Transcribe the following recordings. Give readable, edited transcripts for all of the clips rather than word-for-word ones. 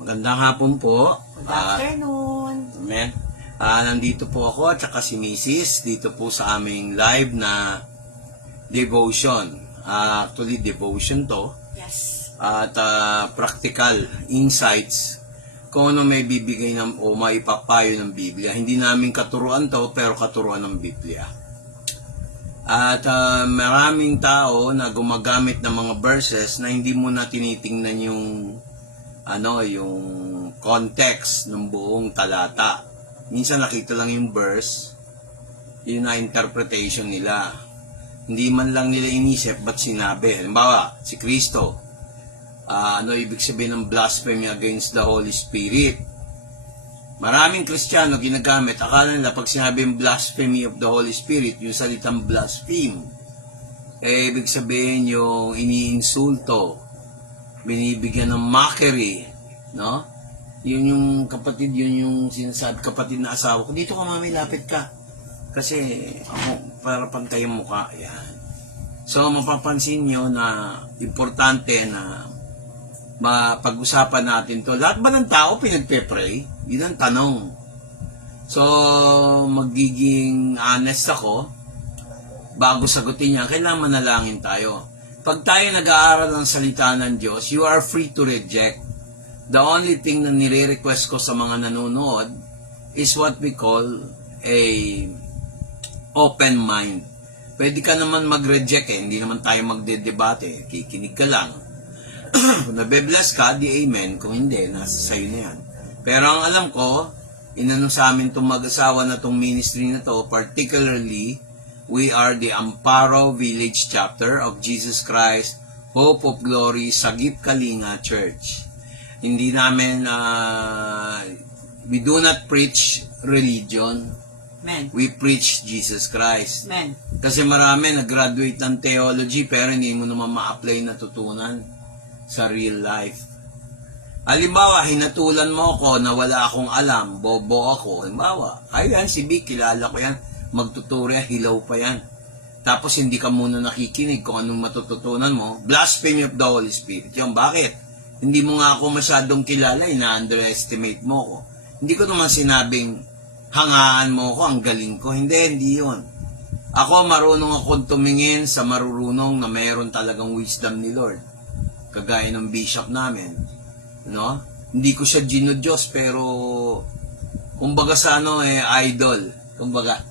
Magandang hapon po. Good afternoon. Amen. Nandito po ako at saka si Mrs. dito po sa aming live na devotion. Actually, devotion to. Yes. At practical insights kung ano may bibigay o maipapayo ng Biblia. Hindi namin katuruan to, pero katuruan ng Biblia. At maraming tao na gumagamit ng mga verses na hindi mo na tinitingnan yung yung context ng buong talata. Minsan nakita lang yung verse, yun na interpretation nila. Hindi man lang nila inisip ba't sinabi. Halimbawa, si Kristo, ano ibig sabihin ng blasphemy against the Holy Spirit? Maraming Kristiyano ginagamit, akala nila pag sinabi yung blasphemy of the Holy Spirit, yung salitang blaspheme, ibig sabihin yung iniinsulto, binibigyan ng mockery, no? Yun yung kapatid, yun yung sinasabi, kapatid na asawa ko, dito ka mami, lapit ka. Kasi ako, para pantay ang mukha, yan. So, mapapansin nyo na importante na mapag-usapan natin to. Lahat ba ng tao pinagpe-pray? Yun ang tanong. So, magiging honest ako, bago sagutin niya, kailangan manalangin tayo. Pag tayo nag-aaral ng salita ng Diyos, you are free to reject. The only thing na nire-request ko sa mga nanonood is what we call a open mind. Pwede ka naman mag-reject hindi naman tayo magde-debate, kikinig ka lang. Kung nabe-bless ka, di amen. Kung hindi, nasa sayo na yan. Pero ang alam ko, inano sa amin itong mag-asawa na itong ministry na to, particularly, we are the Amparo Village Chapter of Jesus Christ, Hope of Glory, Sagip Kalinga Church. Hindi namin, we do not preach religion. Amen. We preach Jesus Christ. Amen. Kasi marami nag-graduate ng theology pero hindi mo naman ma-apply na tutunan sa real life. Halimbawa, hinatulan mo ako na wala akong alam, bobo ako. Halimbawa, ayan, si Vic, kilala ko yan. Magtuturya, hilaw pa yan. Tapos hindi ka muna nakikinig kung anong matututunan mo. Blasphemy of the Holy Spirit. Yung bakit? Hindi mo nga ako masyadong kilala, ina-underestimate mo ko. Hindi ko naman sinabing hangaan mo ko, ang galing ko. Hindi yun. Ako, marunong akong tumingin sa marurunong na mayroon talagang wisdom ni Lord. Kagaya ng bishop namin. No? Hindi ko siya Diyos, pero kumbaga sa idol. Kumbaga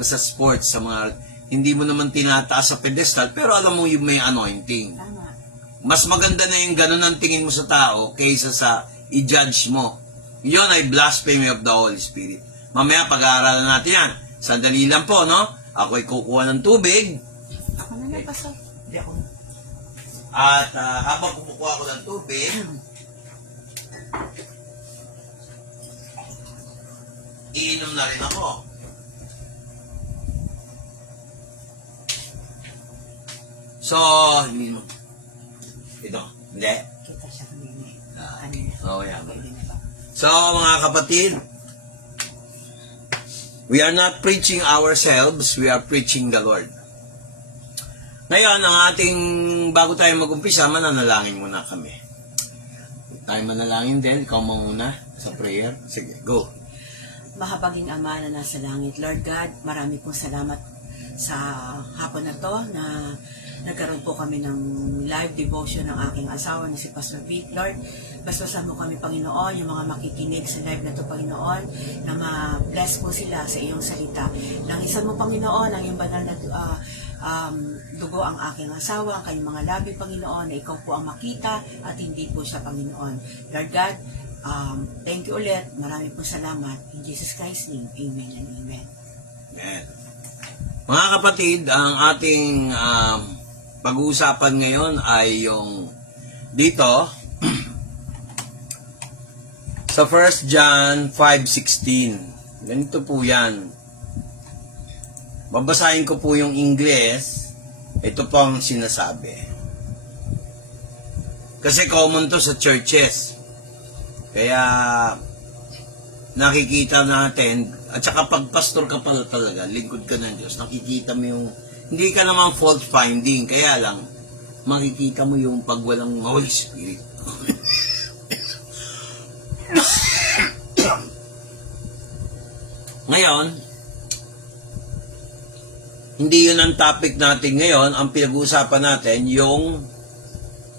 sa sports, sa mga, hindi mo naman tinataas sa pedestal, pero alam mo yung may anointing. Tama. Mas maganda na yung ganun ang tingin mo sa tao kaysa sa i-judge mo. Yun ay blasphemy of the Holy Spirit. Mamaya pag-aaralan natin yan. Sandali lang po, no? Ako'y kukuha ng tubig. Ako na lang, Pastor. Hindi ako. At habang kumukuha ko ng tubig, iinom na rin ako. So, hindi mo. Ito, hindi. Kita siya kanina. Yan. Pwede na ba? So, mga kapatid, we are not preaching ourselves, we are preaching the Lord. Ngayon, ang ating, bago tayo mag-umpisa, mananalangin muna kami. Tayo manalangin din, ikaw muna sa prayer. Sige, go. Mahabaging Ama na nasa langit, Lord God, marami pong salamat sa hapon na to na nagkaroon po kami ng live devotion ng aking asawa na si Pastor Pete. Lord, bastasan mo kami, Panginoon, yung mga makikinig sa live na to, Panginoon, na ma-bless po sila sa iyong salita. Langisan mo, Panginoon, ang iyong banal na dugo ang aking asawa, ang kanyang mga labi, Panginoon, na ikaw po ang makita at hindi po siya, Panginoon. Lord God, thank you ulit. Marami po salamat. In Jesus Christ's name, amen and amen. Amen. Mga kapatid, ang ating pag-uusapan ngayon ay yung dito sa 1 John 5:16. Ganito po yan. Babasahin ko po yung Ingles. Ito po ang sinasabi. Kasi common to sa churches. Kaya nakikita natin, at saka pag pastor ka pala talaga, lingkod ka ng Diyos, nakikita mo yung, hindi ka naman fault finding, kaya lang, makikita mo yung pag walang Holy Spirit. Ngayon, hindi yun ang topic natin ngayon. Ang pinag-uusapan natin, yung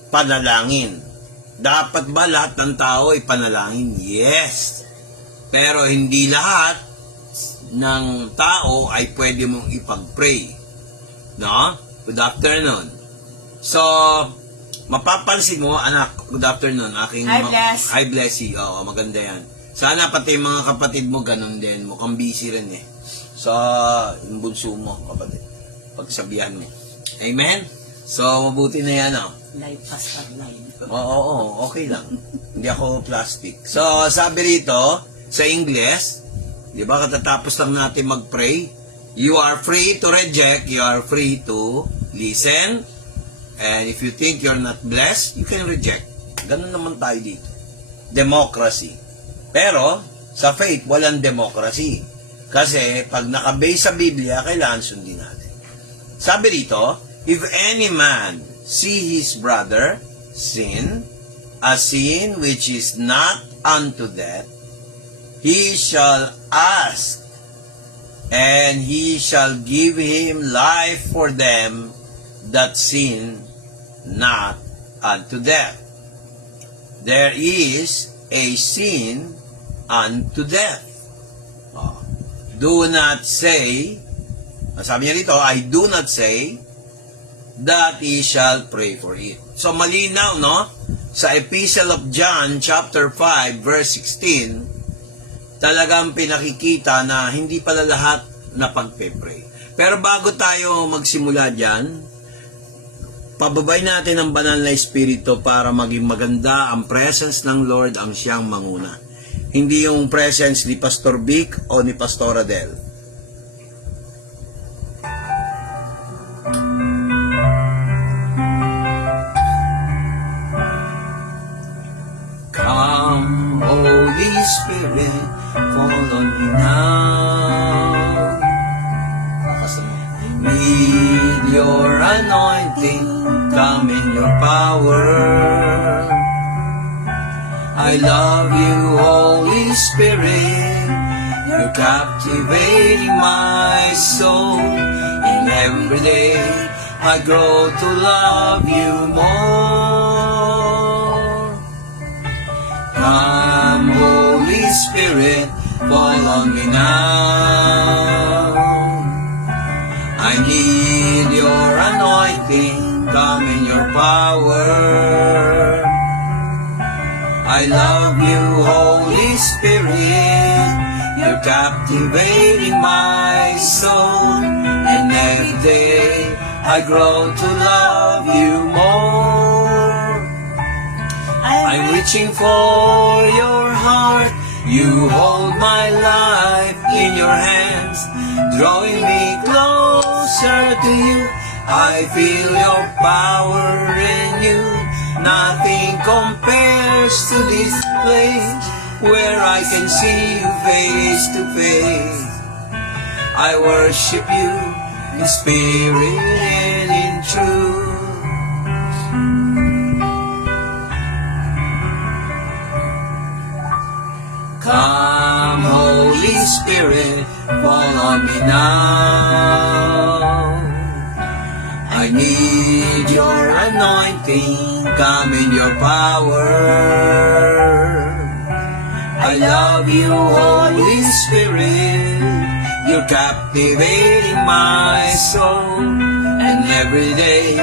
panalangin. Dapat ba lahat ng tao ay panalangin? Yes. Pero hindi lahat ng tao ay pwede mong ipag-pray. No? Good afternoon. So, mapapansin mo, anak, good afternoon. Hi, bless. Hi, bless you. Oo, maganda yan. Sana pati mga kapatid mo ganun din. Mukhang busy rin eh. So, yung bunso mo, kapatid. Pagsabihan mo. Amen? So, mabuti na yan, oh. Live pastor line. Oo, okay lang. Hindi ako plastic. So, sabi rito, sa English, di ba, katatapos lang natin mag-pray, you are free to reject, you are free to listen, and if you think you're not blessed, you can reject. Ganun naman tayo dito. Democracy. Pero, sa faith, walang democracy. Kasi, pag nakabase sa Biblia, kailangan sundin natin. Sabi rito, if any man see his brother sin, a sin which is not unto death, he shall ask, and he shall give him life for them that sin not unto death. There is a sin unto death. Do not say, sabi niya dito, I do not say that he shall pray for it. So malinaw, no? Sa Epistle of John, chapter 5, verse 16, talagang pinakikita na hindi pala lahat na pagpe-pray. Pero bago tayo magsimula dyan, pababay natin ang banal na espiritu para maging maganda ang presence ng Lord ang siyang manguna. Hindi yung presence ni Pastor Vic o ni Pastor Adel. Come, Holy Spirit, fall on me now. With your anointing, come in your power. I love you, Holy Spirit. You're captivating my soul. And every day I grow to love you more. Come, Holy Spirit, fall on me now. I need your anointing, come in your power. I love you, Holy Spirit. You're captivating my soul. And every day I grow to love you more. I'm reaching for your heart. You hold my life in your hands, drawing me closer to you. I feel your power in you. Nothing compares to this place where I can see you face to face. I worship you in spirit and in truth. Come, Holy Spirit, fall on me now. I need your anointing, come in your power. I love you, Holy Spirit. You're captivating my soul. And every day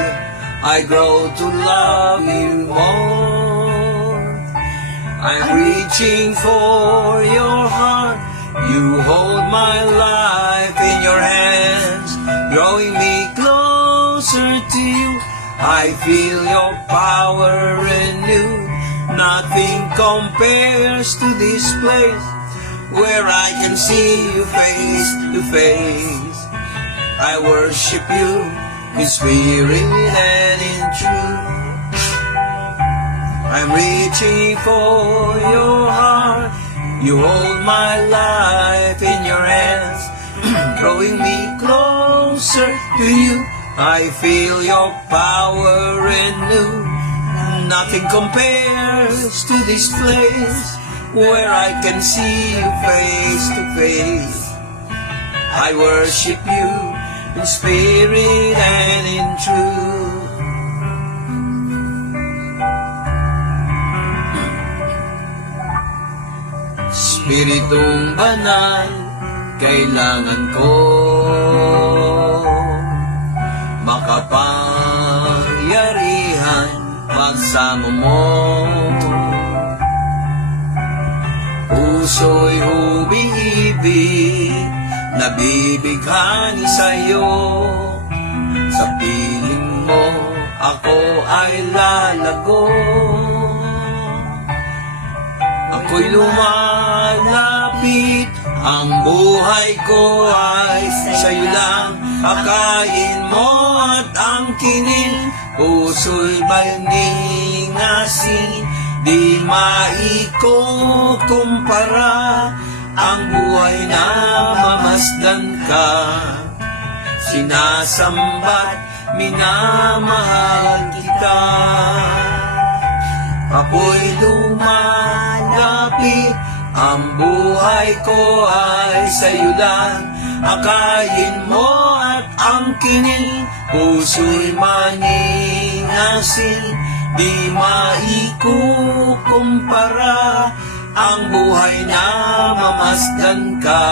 I grow to love you more. I'm reaching for your heart. You hold my life in your hands, drawing me closer to you. I feel your power renew. Nothing compares to this place where I can see you face to face. I worship you in spirit and in truth. I'm reaching for your heart. You hold my life in your hands, drawing me closer to you. I feel your power renew. Nothing compares to this place where I can see you face to face. I worship you in spirit and in truth. Spiritong banal, kailangan ko makapangyarihan pagsamo mo. Puso'y umiibig, nabibighani sa'yo. Sa piling mo, ako ay lalago. Ako'y lumalapit, ang buhay ko ay sa'yo lang. Akayin mo at angkinin, puso'y balningasin. Di maikukumpara ang buhay na mamasdan ka. Sinasamba't minamahal kita. Ako'y lumalapit, ang buhay ko ay sa'yo lang. Akayin mo at angkinin, puso'y maningasin. Di maikukumpara ang buhay na mamasdan ka.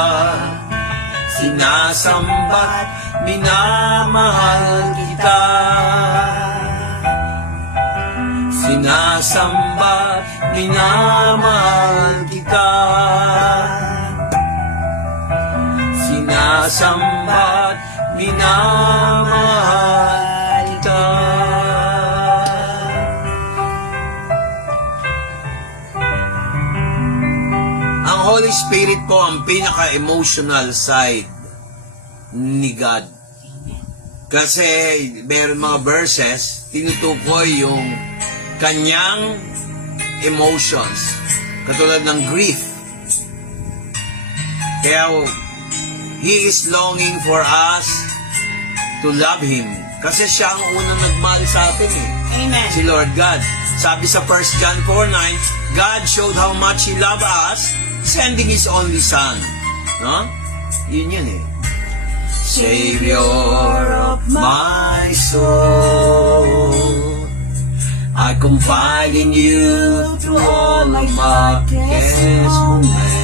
Sinasamba't minamahal kita. Sinasamba't minamahal kita. Sinasamba't minamahal kita. Ang Holy Spirit po ang pinaka-emotional side ni God. Kasi meron mga verses, tinutukoy yung kanyang emotions. Katulad ng grief. Kaya He is longing for us to love Him. Kasi siya ang unang nagmahal sa atin eh. Amen. Si Lord God. Sabi sa 1 John 4:9, God showed how much He loved us, sending His only Son. No? Yun eh. Savior of my soul, I confide in you through all of my darkest moments.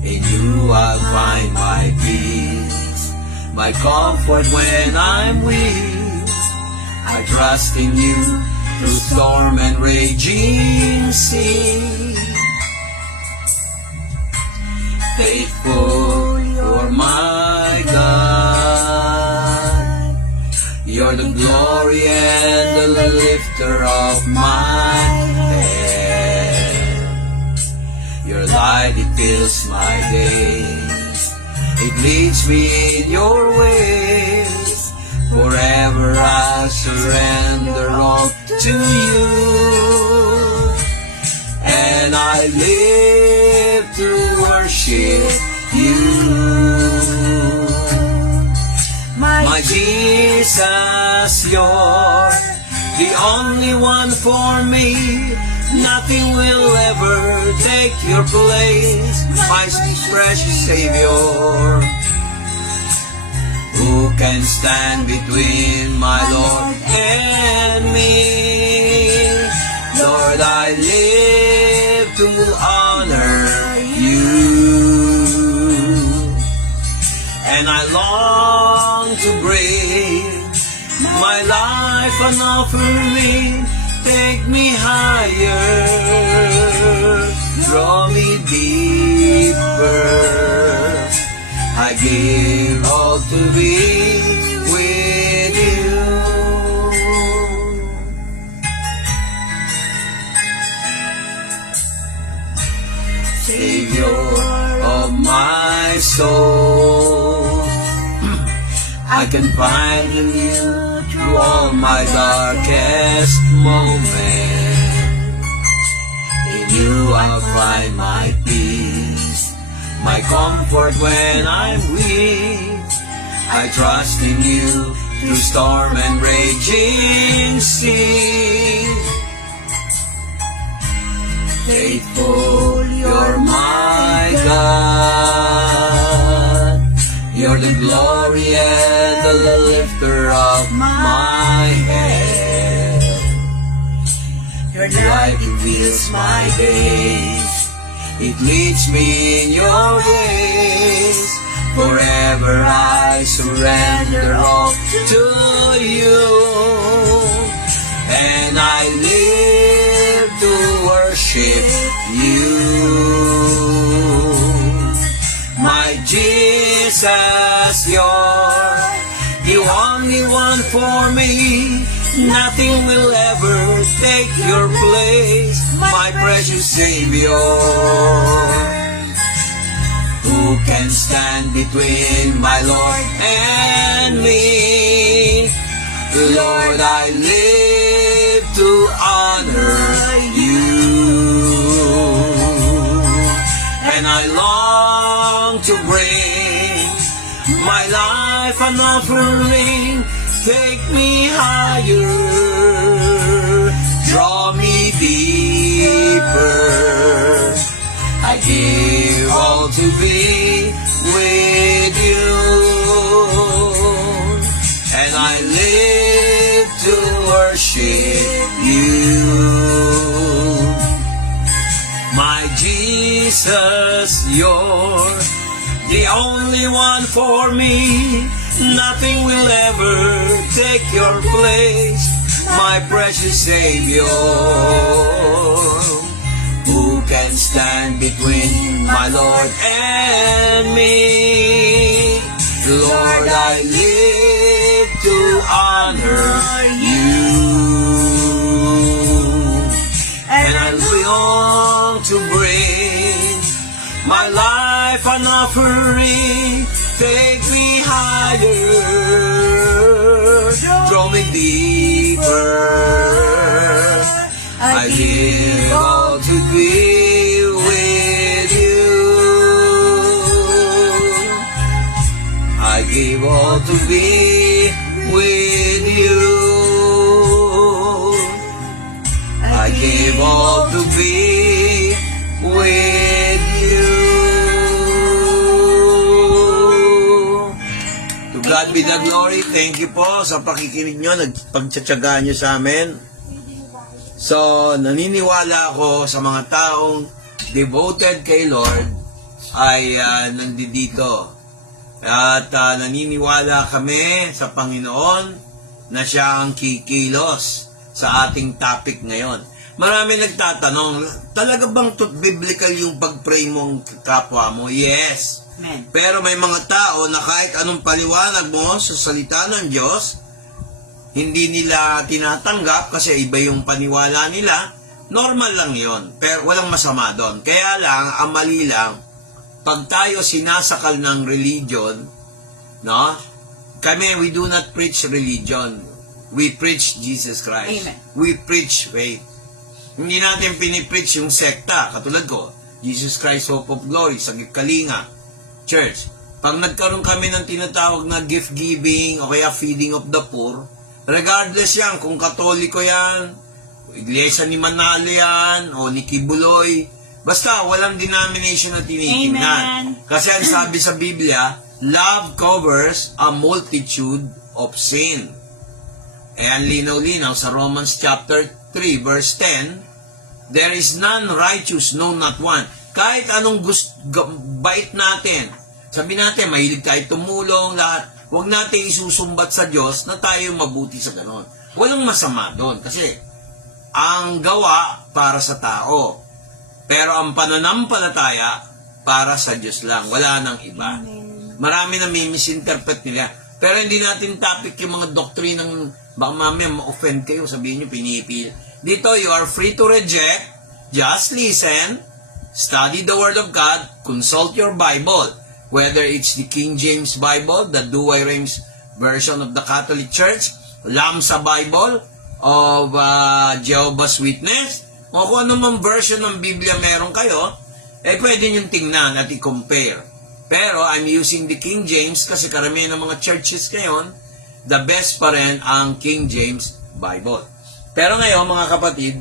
In you I'll find my peace, my comfort when I'm weak. I trust in you through storm and raging sea. Faithful, you're my God. You're the glory and the lifter of my head. Your light, it fills my days. It leads me in your ways. Forever I surrender all to you. And I live to worship you. My Jesus, you're the only one for me. Nothing will ever take your place, my precious Savior. Who can stand between my Lord and me? Lord, I live to honor you, and I long to bring my life an offering. Take me higher, draw me deeper. I give all to be with you. Savior of my soul, I can find in you through all my darkest moments. In you I'll find my peace, my comfort when I'm weak. I trust in you through storm and raging sea. Faithful, you're my God. the glory and the lifter of my head. Your Light it fills my days, it leads me in your ways. Forever I surrender all to you, and I live to worship you. My Jesus, you're the only one for me. Nothing will ever take your place, my precious Savior. Who can stand between my Lord and me? Lord, I live to honor you, and I long to bring my life an offering. Take me higher, draw me deeper. I give all to be with you, and I live to worship you. My Jesus, you're the only one for me. Nothing will ever take your place, my precious Savior. Who can stand between my Lord and me? Lord, I live to honor you, and I long to bring my life an offering. Take me higher, draw me deeper. I give all to be with you. I give all to be with you. I give all to be with you. To God be the glory. Thank you po sa pakikinig nyo, pagtsatsagaan nyo sa amin. So, naniniwala ako sa mga taong devoted kay Lord ay nandito. At naniniwala kami sa Panginoon na siya ang kikilos sa ating topic ngayon. Marami nagtatanong, talaga bang biblical yung pag-pray mong kapwa mo? Yes. Amen. Pero may mga tao na kahit anong paliwanag mo sa salita ng Diyos, hindi nila tinatanggap kasi iba yung paniwala nila. Normal lang yon, pero walang masama doon. Kaya lang, ang mali lang, pag tayo sinasakal ng religion, no? Kami, we do not preach religion. We preach Jesus Christ. Amen. We preach faith. Hindi natin pinipreach yung sekta, katulad ko, Jesus Christ Hope of Glory, sa Kalinga Church. Pag nagkaroon kami ng tinatawag na gift giving o kaya feeding of the poor, regardless yan, kung Katoliko yan, Iglesia ni Manalo yan, o ni Kibuloy, basta walang denomination na tinitingnan. Amen. Kasi ang sabi sa Biblia, love covers a multitude of sin. Eh, ang linaw-linaw sa Romans chapter 3 verse 10, there is none righteous, no not one. Kahit anong bait natin, sabi natin, mahilig tayo tumulong, lahat, huwag natin isusumbat sa Diyos na tayo mabuti sa ganon. Walang masama doon kasi ang gawa para sa tao. Pero ang pananampalataya para sa Diyos lang. Wala nang iba. Marami na may misinterpret nila. Pero hindi natin topic yung mga doktrinang baka mamaya ma-offend kayo, sabihin nyo pinipili. Dito, you are free to reject. Just listen. Study the Word of God. Consult your Bible. Whether it's the King James Bible, the Douay Rheims version of the Catholic Church, Lamsa Bible of Jehovah's Witness, o kung ano mang version ng Biblia meron kayo, eh pwede nyo tingnan at i-compare. Pero I'm using the King James kasi karamihan ng mga churches ngayon, the best pa rin ang King James Bible. Pero ngayon mga kapatid,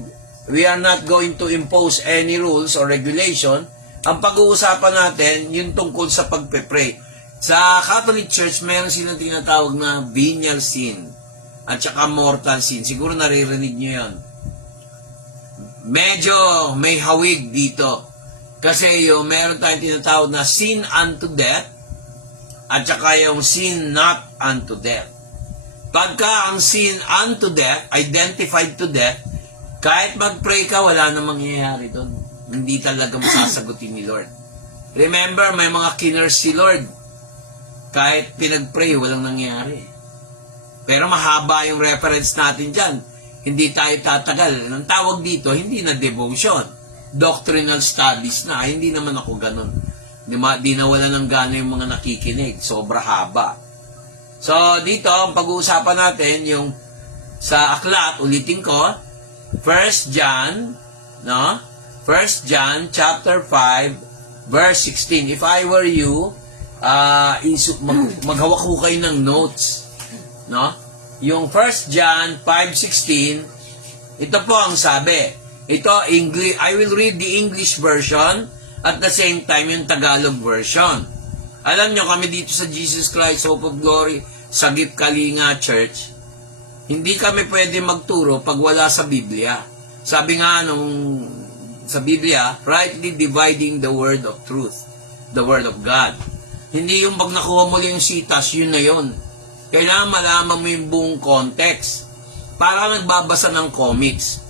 we are not going to impose any rules or regulation. Ang pag-uusapan natin, yung tungkol sa pagpe-pray. Sa Catholic Church, meron silang tinatawag na venial sin at saka mortal sin. Siguro naririnig nyo yan. Medyo may hawig dito. Kasi yung meron tayong tinatawag na sin unto death at saka yung sin not unto death. Pagka ang sin unto death, identified to death, kahit mag-pray ka, wala namang mangyayari doon. Hindi talaga masasagutin ni Lord. Remember, may mga kiners si Lord. Kahit pinag-pray, walang nangyayari. Pero mahaba yung reference natin dyan. Hindi tayo tatagal. Ang tawag dito, hindi na devotion. Doctrinal studies na. Hindi naman ako ganun. Di nawala ng gana yung mga nakikinig. Sobra haba. So, dito, ang pag-uusapan natin, yung sa aklat, ulitin ko, 1 John, no? 1 John chapter 5, verse 16. If I were you, maghawak ko kayo ng notes, no? Yung 1 John 5:16, ito po ang sabi. Ito, English, I will read the English version at the same time yung Tagalog version. Alam nyo, kami dito sa Jesus Christ Hope of Glory, Sagip Kalinga Church, hindi kami pwede magturo pag wala sa Biblia. Sabi nga sa Biblia, rightly dividing the word of truth, the word of God. Hindi yung pag nakuha mo yung sitas, yun na yun. Kailangan malaman mo yung buong context. Para nagbabasa ng comics.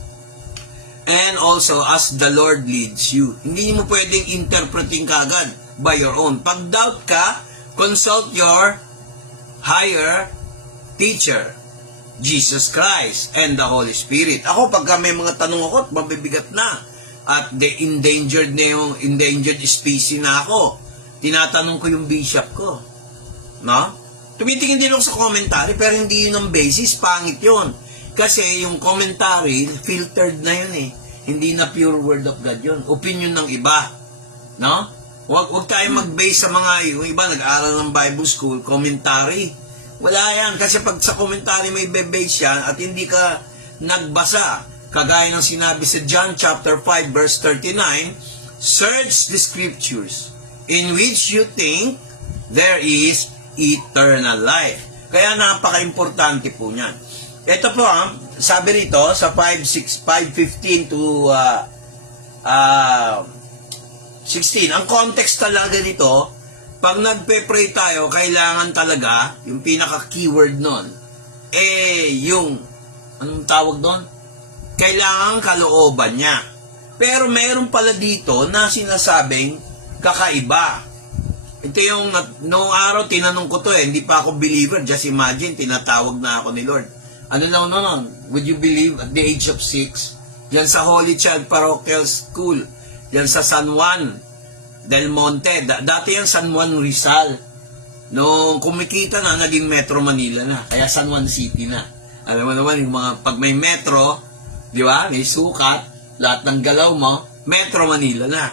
And also, as the Lord leads you. Hindi mo pwedeng interpreting kagad by your own. Pag doubt ka, consult your higher teacher, Jesus Christ and the Holy Spirit. Ako, pagka may mga tanong ako at mabibigat na at endangered species na ako, tinatanong ko yung bishop ko. No? Tumitingin din ako sa commentary, pero hindi yun ang basis. Pangit yun. Kasi yung commentary, filtered na yun eh. Hindi na pure word of God yun. Opinion ng iba. No? Huwag tayo mag-base sa mga, yung iba nag-aaral ng Bible School, commentary. Wala yan. Kasi pag sa commentary may base yan at hindi ka nagbasa, kagaya ng sinabi sa John chapter 5 verse 39, search the scriptures in which you think there is eternal life. Kaya napaka-importante po niyan. Ito po sabi rito sa 5:15 to 16, ang context talaga dito, pag nagpe-pray tayo, kailangan talaga, yung pinaka-keyword nun, yung, anong tawag nun? Kailangan kalooban niya. Pero meron pala dito na sinasabing kakaiba. Ito yung, noong araw, tinanong ko to hindi pa ako believer, just imagine, tinatawag na ako ni Lord. Ano lang nun? Would you believe at the age of 6? Yan sa Holy Child Parochial School, yan sa San Juan del Monte. Dati yan San Juan Rizal. Nung kumikita na, naging Metro Manila na. Kaya San Juan City na. Alam mo naman, yung mga, pag may metro, di ba, may sukat, lahat ng galaw mo, Metro Manila na.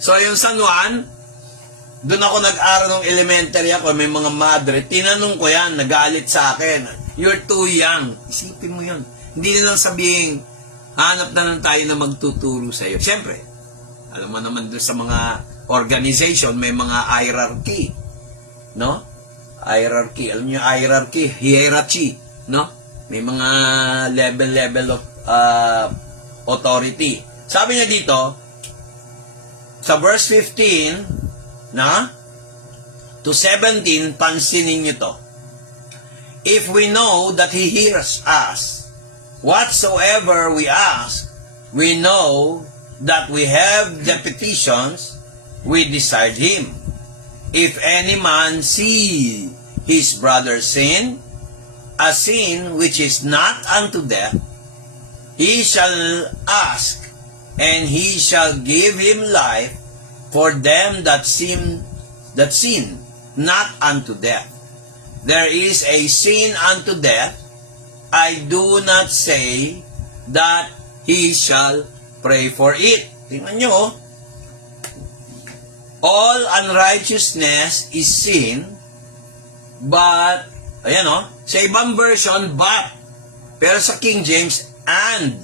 So, yung San Juan, doon ako nag-aral ng elementary ako, may mga madre, tinanong ko yan, nagalit sa akin, you're too young. Isipin mo yun. Hindi na lang sabihin, hanap na lang tayo na magtuturo sa iyo. Siyempre, alam mo naman doon sa mga organization, may mga hierarchy. No? Hierarchy. Alam niyo hierarchy. No? May mga level of authority. Sabi niya dito, sa verse 15, to 17, pansinin niyo to. If we know that He hears us, whatsoever we ask, we know that we have the petitions we desired Him. If any man see his brother sin, a sin which is not unto death, he shall ask, and He shall give him life for them that sin not unto death. There is a sin unto death. I do not say that he shall pray for it. Tingnan nyo, all unrighteousness is sin, but, ayan sa ibang version, but, pero sa King James, and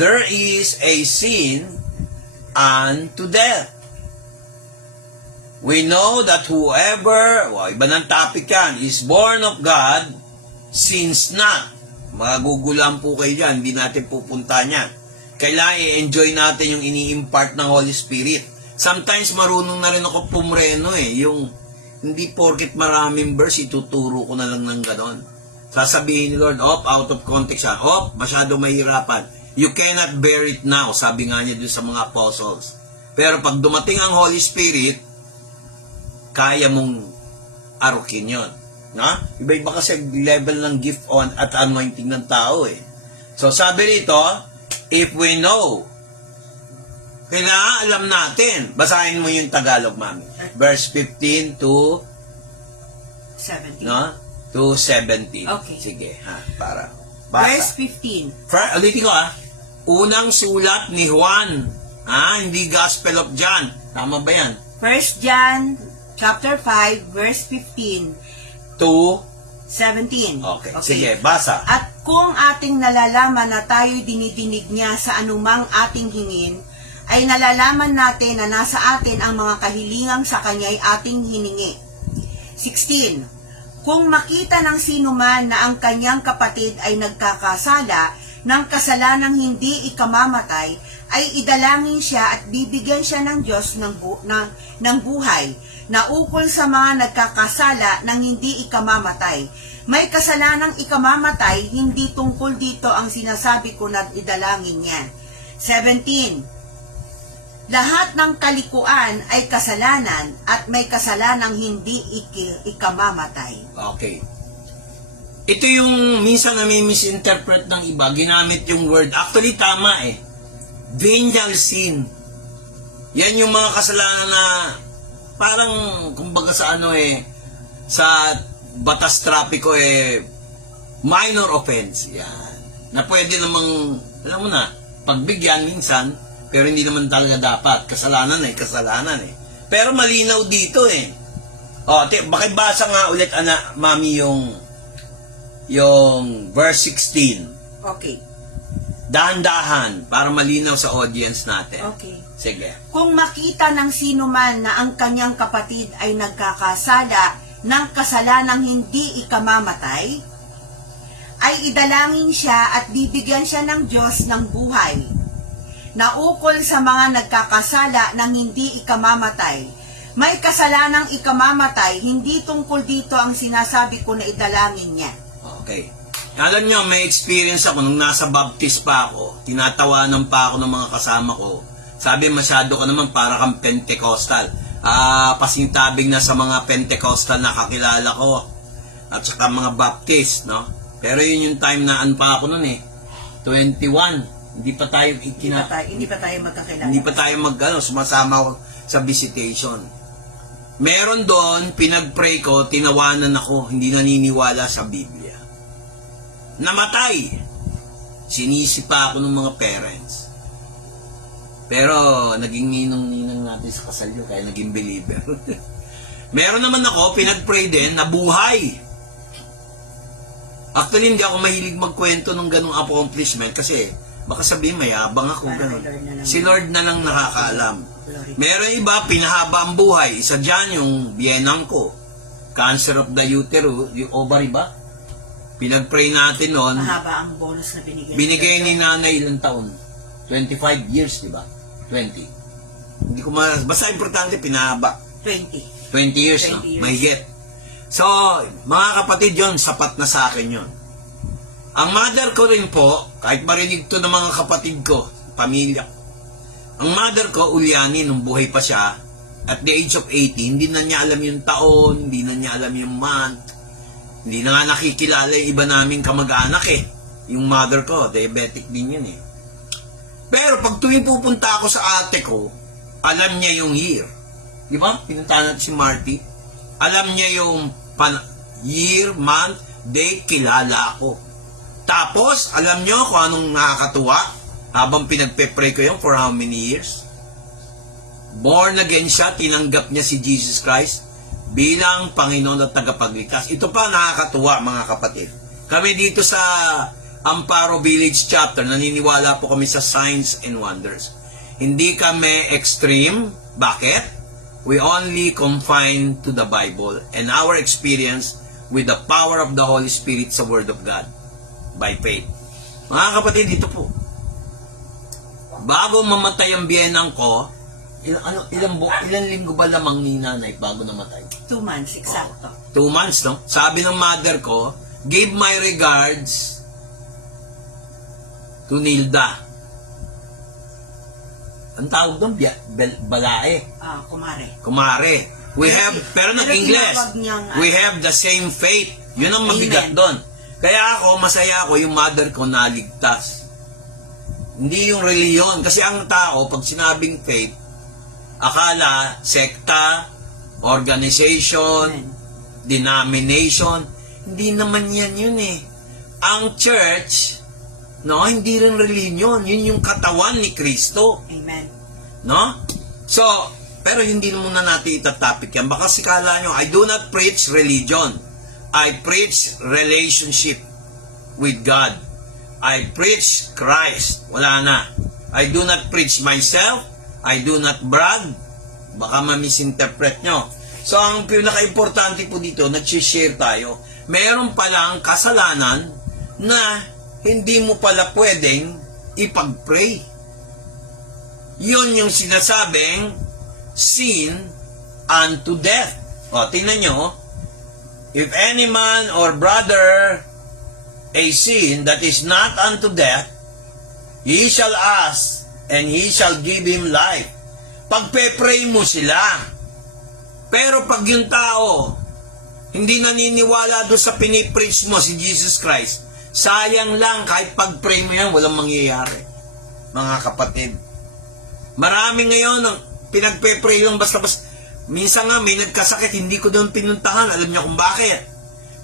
there is a sin unto death. We know that whoever, iba ng topic yan, is born of God, sins not. Magugulan po kayo dyan, hindi natin pupunta niyan. Kailangan i-enjoy natin yung ini-impart ng Holy Spirit. Sometimes marunong na rin ako pumreno yung hindi porket maraming verse, ituturo ko na lang ng ganon. Sasabihin ni Lord, out of context yan. Masyado mahirapan. You cannot bear it now, sabi nga niya doon sa mga apostles. Pero pag dumating ang Holy Spirit, kaya mong arukin yun. Na? Iba-iba kasi level ng gift on at anointing ng tao So sabi rito, if we know, kailangan alam natin. Basahin mo yung Tagalog, mami. Verse 15 to 17. no? To 17. Okay. Sige, para. Verse Basa. 15. Ulitin ko Unang sulat ni Juan. Hindi Gospel of John. Tama ba yan? 1 John chapter 5 verse 15 To 17. Okay. Sige, basa. At kung ating nalalaman na tayo'y dinidinig niya sa anumang ating hingin, ay nalalaman natin na nasa atin ang mga kahilingang sa kanya'y ating hiningi. 16. Kung makita ng sino man na ang kanyang kapatid ay nagkakasala ng kasalanang hindi ikamamatay, ay idalangin siya at bibigyan siya ng Diyos ng buhay, na ukol sa mga nagkakasala ng hindi ikamamatay. May kasalanang ikamamatay, hindi tungkol dito ang sinasabi ko na idalangin niya. 17. Lahat ng kalikuan ay kasalanan at may kasalanang hindi ikamamatay. Okay. Ito yung minsan na may misinterpret ng iba, ginamit yung word. Actually, tama venial sin. Yan yung mga kasalanan na parang, kumbaga sa sa batas trapiko minor offense. Yan. Na pwede namang, alam mo na, pagbigyan minsan, pero hindi naman talaga dapat. Kasalanan kasalanan Pero malinaw dito bakibasa nga ulit, mami, yung verse 16. Okay. Dahan-dahan, para malinaw sa audience natin. Okay. Sige. Kung makita ng sino man na ang kanyang kapatid ay nagkakasala ng kasalanang hindi ikamamatay, ay idalangin siya at bibigyan siya ng Diyos ng buhay, na ukol sa mga nagkakasala ng hindi ikamamatay. May kasalanang ikamamatay, hindi tungkol dito ang sinasabi ko na idalangin niya. Okay. Alam nyo, may experience ako nung nasa baptist pa ako, tinatawanan pa ako ng mga kasama ko. Sabi, masyado ka naman para kang Pentecostal. Pasintabing na sa mga Pentecostal na kakilala ko. At saka mga Baptist, no? Pero yun yung time na pa ako nun 21. Hindi pa tayo hindi pa tayo magkakilala. Hindi pa tayo sumasama ako sa visitation. Meron doon, pinag-pray ko, tinawanan ako, hindi naniniwala sa Biblia. Namatay. Sinisi pa ako ng mga parents. Pero naging ninong-ninang natin sa kasal yun, kaya naging believer. Meron naman ako, pinag-pray din, nabuhay. Actually, hindi ako mahilig magkwento ng ganong accomplishment kasi baka sabihin mayabang ako. Si Lord na lang nakakaalam. Meron iba, pinahaba ang buhay. Isa dyan yung biyenang ko. Cancer of the uterus, yung ovary ba? Pinag-pray natin noon. Mahaba ang bonus na binigay. Binigay ni nanay ilang taon? 25 years, di ba? 20. Hindi ko basta importante, pinahaba. 20 years, no? Mahigit. So, mga kapatid yon, sapat na sa akin yon. Ang mother ko rin po, kahit marinig to ng mga kapatid ko, pamilya ko. Ang mother ko, Uliani, nung buhay pa siya, at the age of 80, hindi na niya alam yung taon, hindi na niya alam yung month, hindi na nga nakikilala yung iba naming kamag-anak Yung mother ko, diabetic din yun Pero pag tuwing pupunta ako sa ate ko, alam niya yung year. Di ba? Pinunta natin si Marty. Alam niya yung year, month, date, kilala ako. Tapos, alam nyo kung anong nakakatuwa habang pinagpe-pray ko yun for how many years? Born again siya, tinanggap niya si Jesus Christ bilang Panginoon at tagapagligtas. Ito pa nakakatuwa, mga kapatid. Kami dito sa Amparo Village Chapter, naniniwala po kami sa signs and wonders. Hindi kami extreme. Bakit? we only confine to the Bible and our experience with the power of the Holy Spirit sa Word of God by faith. Mga kapatid, dito po. Bago mamatay ang biyenang ko, ilang linggo ba lamang ni nanay bago namatay? 2 months, eksakto. 2 months, no? Sabi ng mother ko, give my regards to Nilda. Ang tawag doon, balae. Kumare. Kumare. Pero nag-Ingles, tinawag niyang, we have the same faith. Yun ang mabigat Amen. doon. Kaya ako, masaya ako, yung mother ko naligtas. Hindi yung reliyon. Kasi ang tao, pag sinabing faith, akala, sekta, organization, Amen. denomination. Hindi naman yan yun eh. Ang church, no, hindi rin reliyon. Yun yung katawan ni Kristo. Amen. No? So, pero hindi muna natin itatopic yan. Baka sikala nyo, I do not preach religion. I preach relationship with God. I preach Christ. Wala na. I do not preach myself. I do not brag. Baka ma-misinterpret nyo. So, ang pinaka-importante po dito, nag-share tayo. Meron palang kasalanan na hindi mo pala pwedeng ipag-pray. Yun yung sinasabing sin unto death. O, tingnan nyo. If any man or brother a sin that is not unto death, he shall ask, and he shall give him life. Pagpe-pray mo sila. Pero pag yung tao, hindi naniniwala doon sa pinipreach mo si Jesus Christ, sayang lang, kahit pag-pray mo yan, walang mangyayari. Mga kapatid. Marami ngayon, pinagpe-pray lang basta-basta. Minsan nga, may nagkasakit, hindi ko doon pinuntahan. Alam niyo kung bakit?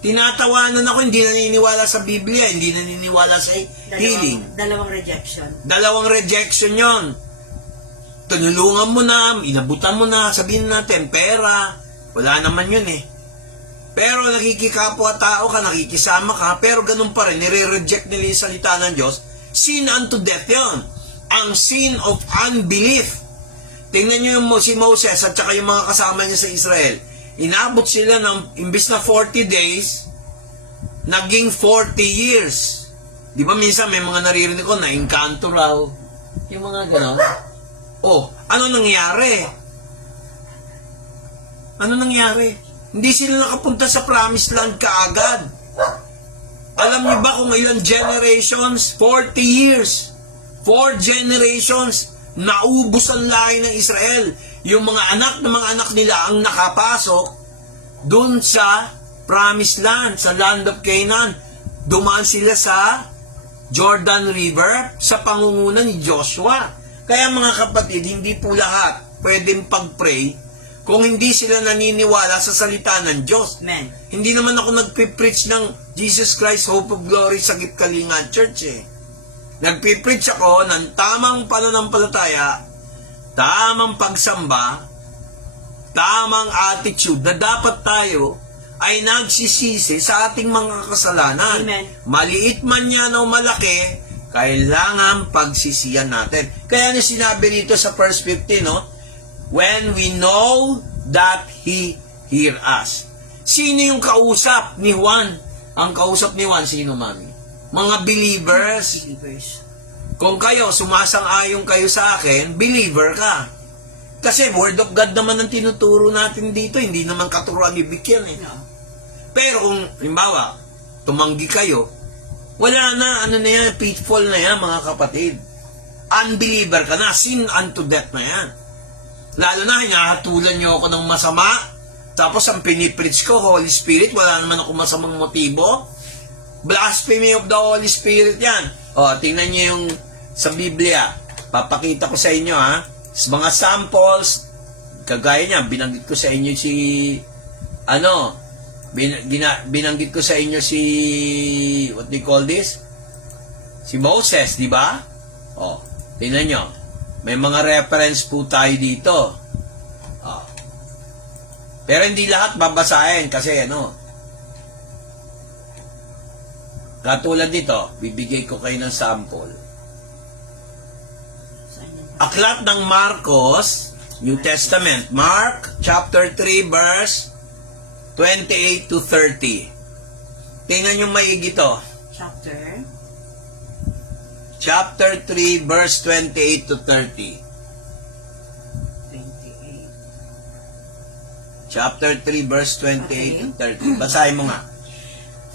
Tinatawanan ako, hindi naniniwala sa Biblia, hindi naniniwala sa healing. Dalawang rejection. Dalawang rejection yon. Tunulungan mo na, inabutan mo na, sabihin natin, pera. Wala naman yun eh. Pero nakikikapwa-tao ka, nakikisama ka, pero ganun pa rin, nire-reject nila yung salita ng Diyos. Sin unto death yon. Ang sin of unbelief. Tingnan nyo yung si Moses at saka yung mga kasama niya sa Israel. Inabot sila ng, imbis na 40 days, naging 40 years. Di ba minsan may mga naririnig ko na engkanto raw. Yung mga gano'n. Oh, ano nangyari? Ano nangyari? Hindi sila nakapunta sa promised land kaagad. Alam niyo ba kung ilang generations? 40 years. 4 generations. Naubos ang lahi ng Israel. Yung mga anak nila ang nakapasok dun sa promised land, sa land of Canaan. Dumaan sila sa Jordan River sa pangunguna ni Joshua. Kaya mga kapatid, hindi po lahat pwedeng pag-pray kung hindi sila naniniwala sa salita ng Diyos. Amen. Hindi naman ako nagpipreach ng Jesus Christ Hope of Glory sa Gitkalinga Church eh. Nagpipreach ako ng tamang pananampalataya, tamang pagsamba, tamang attitude na dapat tayo ay nagsisisi sa ating mga kasalanan. Amen. Maliit man yan o malaki, kailangan pagsisiyan natin. Kaya niya sinabi rito sa verse 15, no? When we know that He hear us. Sino yung kausap ni Juan? Ang kausap ni Juan, sino, mami? Mga believers. Kung kayo, sumasang-ayon kayo sa akin, believer ka. Kasi Word of God naman ang tinuturo natin dito, hindi naman katuruan ibig yan eh. No. Pero kung, halimbawa, tumanggi kayo, wala na, ano na yan, pitfall na yan, mga kapatid. Unbeliever ka na, sin unto death na yan. Lalo na, hinahatulan nyo ako ng masama, tapos ang pinipreach ko, Holy Spirit, wala naman ako masamang motibo. Blasphemy of the Holy Spirit yan. O, tingnan nyo yung sa Biblia. Papakita ko sa inyo, ha. Mga samples, kagaya niya, binanggit ko sa inyo si, binanggit ko sa inyo si, what do you call this? Si Moses, di ba? O, tingnan nyo. May mga reference po tayo dito. O. Pero hindi lahat babasahin kasi, katulad dito, bibigay ko kayo ng sample. Aklat ng Marcos, New Testament. Mark chapter 3 verse 28 to 30. Tingnan nyo maigi to. Chapter 3 verse 28 to 30. 28. Chapter 3 verse 28 to 30. Basahin mo nga.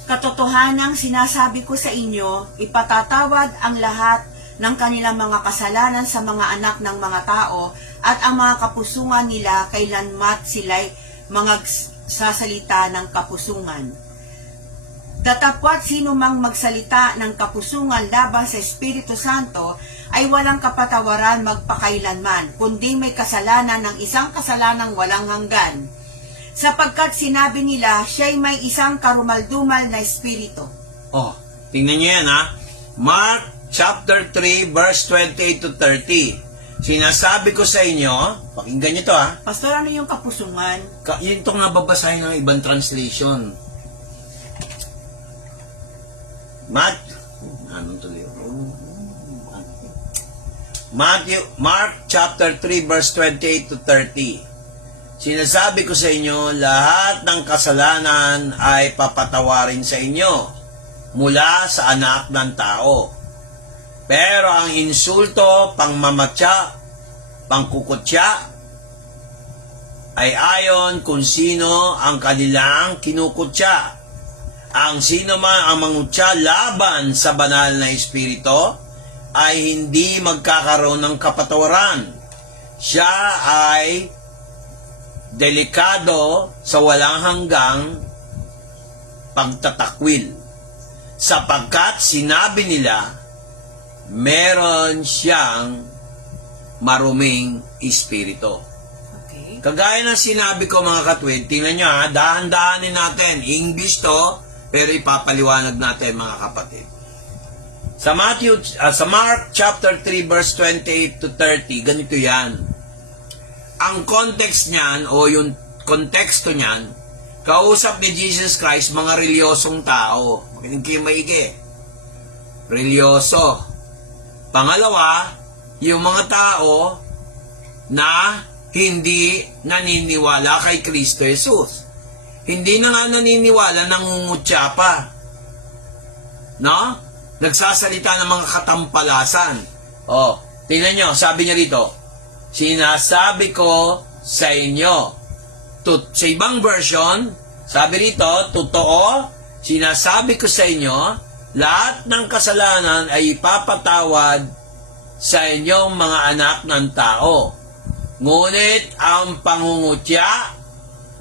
Katotohanang sinasabi ko sa inyo, ipatatawad ang lahat ng kanilang mga kasalanan sa mga anak ng mga tao at ang mga kapusungan nila kailanmat sila'y mga sasalita ng kapusungan. Datapwat sino mang magsalita ng kapusungan laban sa Espiritu Santo ay walang kapatawaran magpakailanman, kundi may kasalanan ng isang kasalanang walang hanggan. Sapagkat sinabi nila, siya'y may isang karumaldumal na espiritu. Oh, tingnan nyo yan ha. Mark chapter 3 verse 28 to 30. Sinasabi ko sa inyo, pakinggan nyo to ha. Pastor, ano yung kapusungan? Yun itong nababasahin ng ibang translation. Mark chapter 3 verse 28 to 30. Sinasabi ko sa inyo, lahat ng kasalanan ay papatawarin sa inyo mula sa anak ng tao. Pero ang insulto, pangmamatya, pangkukutya, ay ayon kung sino ang kanilang kinukutya. Ang sino man ang mangutya laban sa banal na espiritu ay hindi magkakaroon ng kapatawaran. Siya ay delikado sa walang hanggang pagtatakwil, sapagkat sinabi nila meron siyang maruming espiritu. Okay. Kagaya ng sinabi ko mga katwid, tingnan nyo ha, dahan-dahanin natin. English to, pero ipapaliwanag natin mga kapatid. Sa Mark chapter 3 verse 28 to 30, ganito yan. Ang context niyan o yung konteksto niyan, kausap ni Jesus Christ mga reliyosong tao. Makinig kayo maigi. Relyoso. Pangalawa, yung mga tao na hindi naniniwala kay Kristo Jesus. Hindi na nga naniniwala, nangungutya pa. No? Nagsasalita ng mga katampalasan. O, tingnan nyo, sabi niya rito, sinasabi ko sa inyo. Sa ibang version, sabi rito, totoo, sinasabi ko sa inyo, lahat ng kasalanan ay ipapatawad sa inyong mga anak ng tao. Ngunit ang pangungutya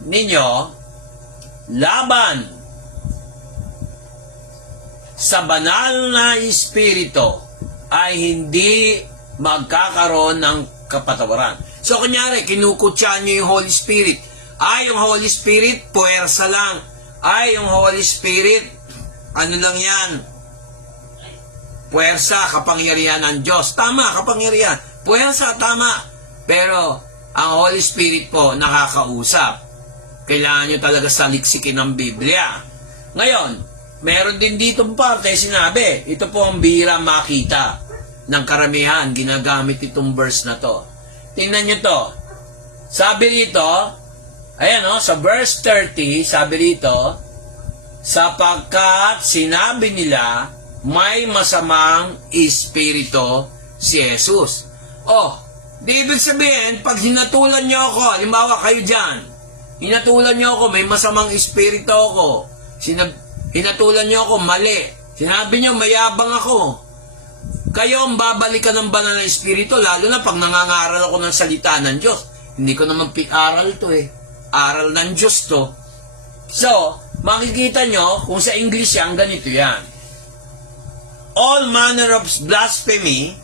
ninyo laban sa banal na espiritu ay hindi magkakaroon ng kapatawaran. So, kunyari, kinukutya nyo yung Holy Spirit. Yung Holy Spirit, puwersa lang. Yung Holy Spirit, ano lang yan? Puwersa, kapangyarihan ng Diyos. Tama, kapangyarihan. Puwersa, tama. Pero, ang Holy Spirit po, nakakausap. Kailangan nyo talaga saliksikin ng Biblia. Ngayon, meron din ditong parte, sinabi, ito po ang bihira makita ng karamihan, ginagamit itong verse na to. Tingnan nyo to. Sabi rito, ayan o, sa verse 30, sabi rito, sapagkat sinabi nila, may masamang espiritu si Jesus. Di ibig sabihin, pag hinatulan nyo ako, halimbawa kayo dyan, hinatulan nyo ako, may masamang espiritu ako, hinatulan nyo ako, mali, sinabi nyo, mayabang ako, kayo ang babalikan ng banal na espiritu, lalo na pag nangangaral ako ng salita ng Diyos. Hindi ko naman aral to aral ng Diyos to. So, makikita nyo, kung sa English yan, ganito yan. All manner of blasphemy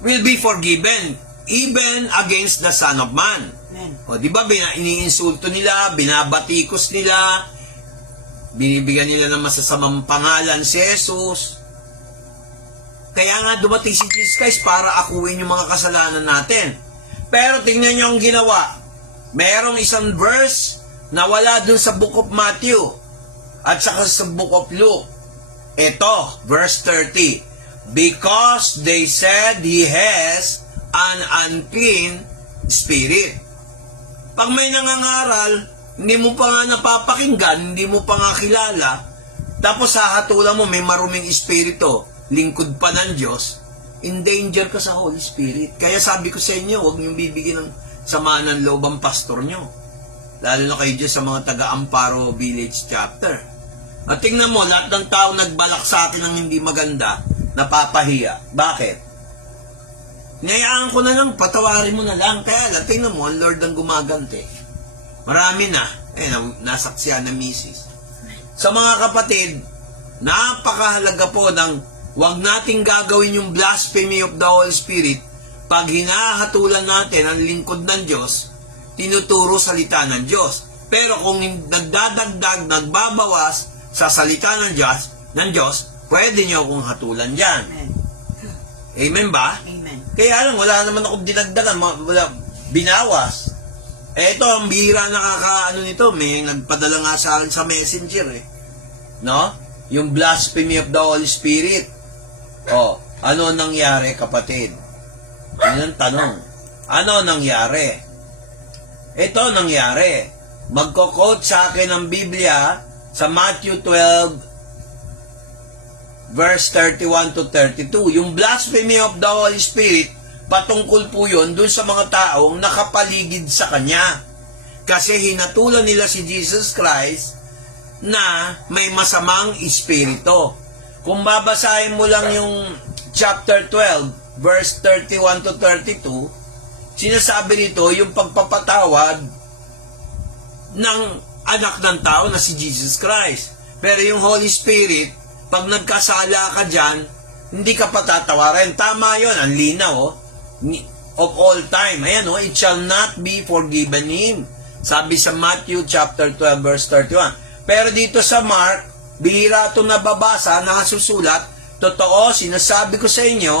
will be forgiven, even against the Son of Man. Amen. Di ba, iniinsulto nila, binabatikos nila, binibigyan nila ng masasamang pangalan si Jesus. Kaya nga dumating si Jesus Christ para akuin yung mga kasalanan natin. Pero tingnan nyo ang ginawa. Merong isang verse na wala dun sa Book of Matthew at saka sa Book of Luke. Ito, verse 30. Because they said he has an unclean spirit. Pag may nangangaral, hindi mo pa nga napapakinggan, hindi mo pa nga kilala, tapos hahatulan mo may maruming espiritu, lingkod pa ng Diyos, in danger ka sa Holy Spirit. Kaya sabi ko sa inyo, huwag niyong bibigyan ng sama ng loob ang pastor nyo. Lalo na kayo dyan sa mga taga-Amparo Village Chapter. At tingnan mo, lahat ng tao nagbalak sa akin ng hindi maganda, napapahiya. Bakit? Niyayaan ko na lang, patawarin mo na lang. Kaya lang, tingnan mo, ang Lord ang gumagante. Marami na. Nasaksiyan na misis. Sa mga kapatid, napakahalaga po ng huwag nating gagawin yung blasphemy of the Holy Spirit pag hinahatulan natin ang lingkod ng Diyos, tinuturo salita ng Diyos. Pero kung nagdadagdag, nagbabawas sa salita ng Diyos, pwede niyo akong hatulan dyan. Amen. Amen ba? Amen. Kaya lang, wala naman akong dinagdagan, wala, binawas. Ito, ang bihira nakakaano nito, may nagpadala nga sa akin sa messenger No? Yung blasphemy of the Holy Spirit. Ano nangyari, kapatid? Yun ang tanong. Ano nangyari? Ito nangyari. Magko-quote sa akin ng Biblia sa Matthew 12 verse 31 to 32. Yung blasphemy of the Holy Spirit, patungkol po yun dun sa mga taong nakapaligid sa Kanya. Kasi hinatulan nila si Jesus Christ na may masamang espiritu. Kung babasahin mo lang yung chapter 12, verse 31 to 32, sinasabi nito yung pagpapatawad ng anak ng tao na si Jesus Christ. Pero yung Holy Spirit, pag nagkasala ka dyan, hindi ka patatawarin. Tama yun, ang linaw of all time. Ayan it shall not be forgiven him. Sabi sa Matthew chapter 12 verse 31. Pero dito sa Mark, bihira ito nababasa, nakasusulat, totoo, sinasabi ko sa inyo,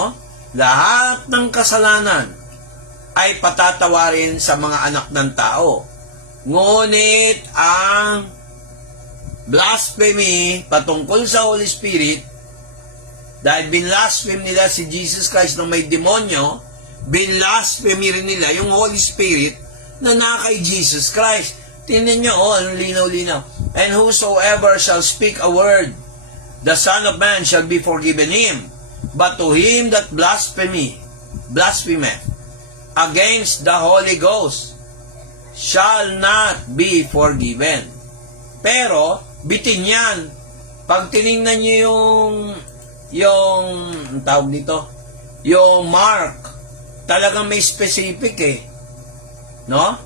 lahat ng kasalanan ay patatawarin sa mga anak ng tao. Ngunit ang blasphemy patungkol sa Holy Spirit, dahil binlaspheme nila si Jesus Christ ng may demonyo, binlaspheme rin nila yung Holy Spirit na nakay Jesus Christ. Tingnan nyo, ang linaw-linaw. And whosoever shall speak a word, the Son of Man shall be forgiven him. But to him that blasphemeth against the Holy Ghost shall not be forgiven. Pero, bitin yan. Pag tinignan nyo ang tawag dito, yung Mark, talagang may specific no?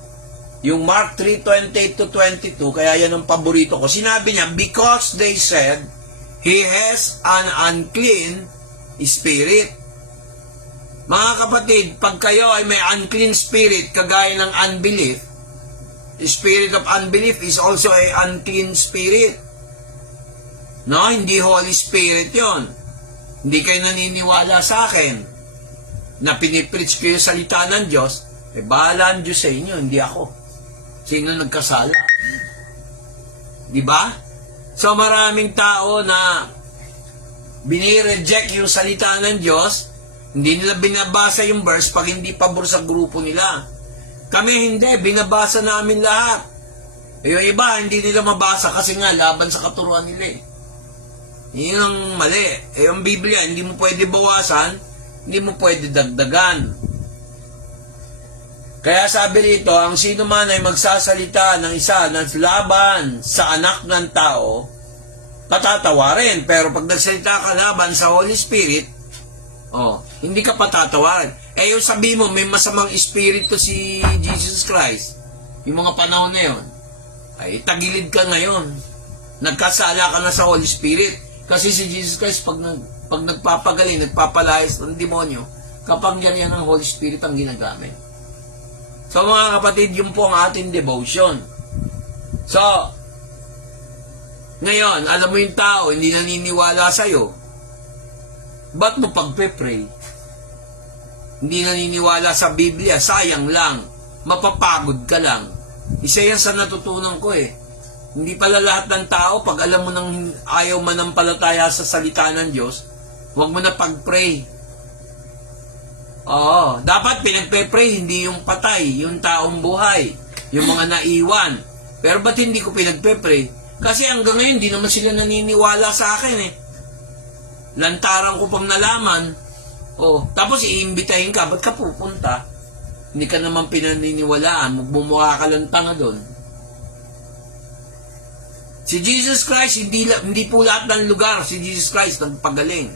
Yung Mark 3:28 to 22, kaya yan ang paborito ko. Sinabi niya, because they said, he has an unclean spirit. Mga kapatid, pag kayo ay may unclean spirit, kagaya ng unbelief, the spirit of unbelief is also a unclean spirit. No, hindi Holy Spirit yon. Hindi kayo naniniwala sa akin na pinipreach ko yung salita ng Diyos, bahala ang Diyos sa inyo, hindi ako. Sino nagkasala? Di ba? So maraming tao na binireject yung salita ng Diyos, hindi nila binabasa yung verse pag hindi pabor sa grupo nila. Kami hindi, binabasa namin lahat. Yung iba, hindi nila mabasa kasi nga laban sa katuruan nila Yun ang mali. Yung Biblia, hindi mo pwede bawasan, hindi mo pwede dagdagan. Kaya sabi rito, ang sino man ay magsasalita ng isa ng laban sa anak ng tao, patatawarin. Pero pag nagsalita ka laban sa Holy Spirit, hindi ka patatawarin. Yung sabi mo, may masamang espiritu si Jesus Christ, yung mga panahon na yun, ay tagilid ka ngayon. Nagkasala ka na sa Holy Spirit. Kasi si Jesus Christ, pag nagpapagaling, nagpapalayas ng demonyo, kapangyarihan ng Holy Spirit ang ginagamit. So mga kapatid, yun po ang ating devotion. So, ngayon, alam mo yung tao, hindi naniniwala sa'yo. Ba't mo pagpe-pray? Hindi naniniwala sa Biblia, sayang lang. Mapapagod ka lang. Isa yan sa natutunan ko Hindi pala lahat ng tao, pag alam mo nang ayaw manampalataya sa salita ng Diyos, huwag mo na pag-pray. Oo, dapat pinagpe-pray, hindi yung patay, yung taong buhay, yung mga naiwan. Pero ba't hindi ko pinagpe-pray? Kasi hanggang ngayon, di naman sila naniniwala sa akin eh. Lantaran ko pang nalaman. Oh, tapos iimbitahin ka, ba't ka pupunta? Hindi ka naman pinaniniwalaan, magbumukha ka lang tanga doon. Si Jesus Christ, hindi po lahat ng lugar si Jesus Christ nagpagaling.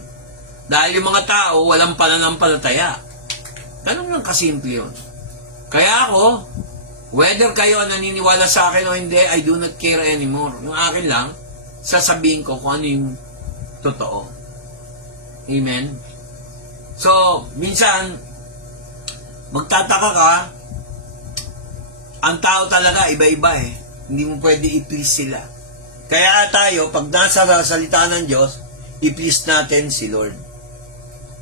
Dahil yung mga tao, walang pananampalataya. Ganun lang kasimple yun. Kaya ako, whether kayo naniniwala sa akin o hindi, I do not care anymore. Yung akin lang, sasabihin ko kung ano yung totoo. Amen? So, minsan, magtataka ka, ang tao talaga, iba-iba eh. Hindi mo pwede i-please sila. Kaya tayo, pag nasa salita ng Diyos, i-please natin si Lord.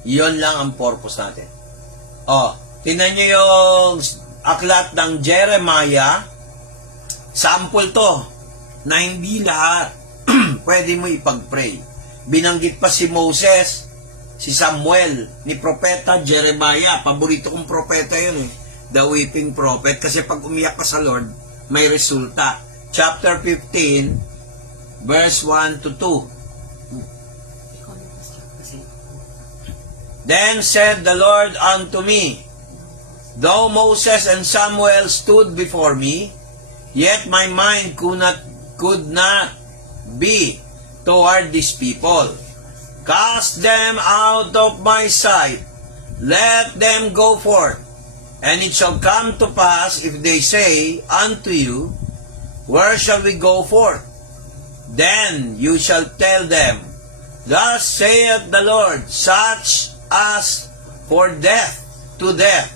Yun lang ang purpose natin. Oh, tingnan nyo yung aklat ng Jeremiah. Sample to, na hindi lahat pwede mo ipag-pray. Binanggit pa si Moses, si Samuel, ni Propeta Jeremiah. Paborito kong propeta yun eh. The weeping prophet. Kasi pag umiyak ka sa Lord, may resulta. Chapter 15, verse 1 to 2. Then said the Lord unto me, Though Moses and Samuel stood before me, yet my mind could not be toward these people. Cast them out of my sight, let them go forth. And it shall come to pass, if they say unto you, Where shall we go forth? Then you shall tell them, Thus saith the Lord, such as for death to death,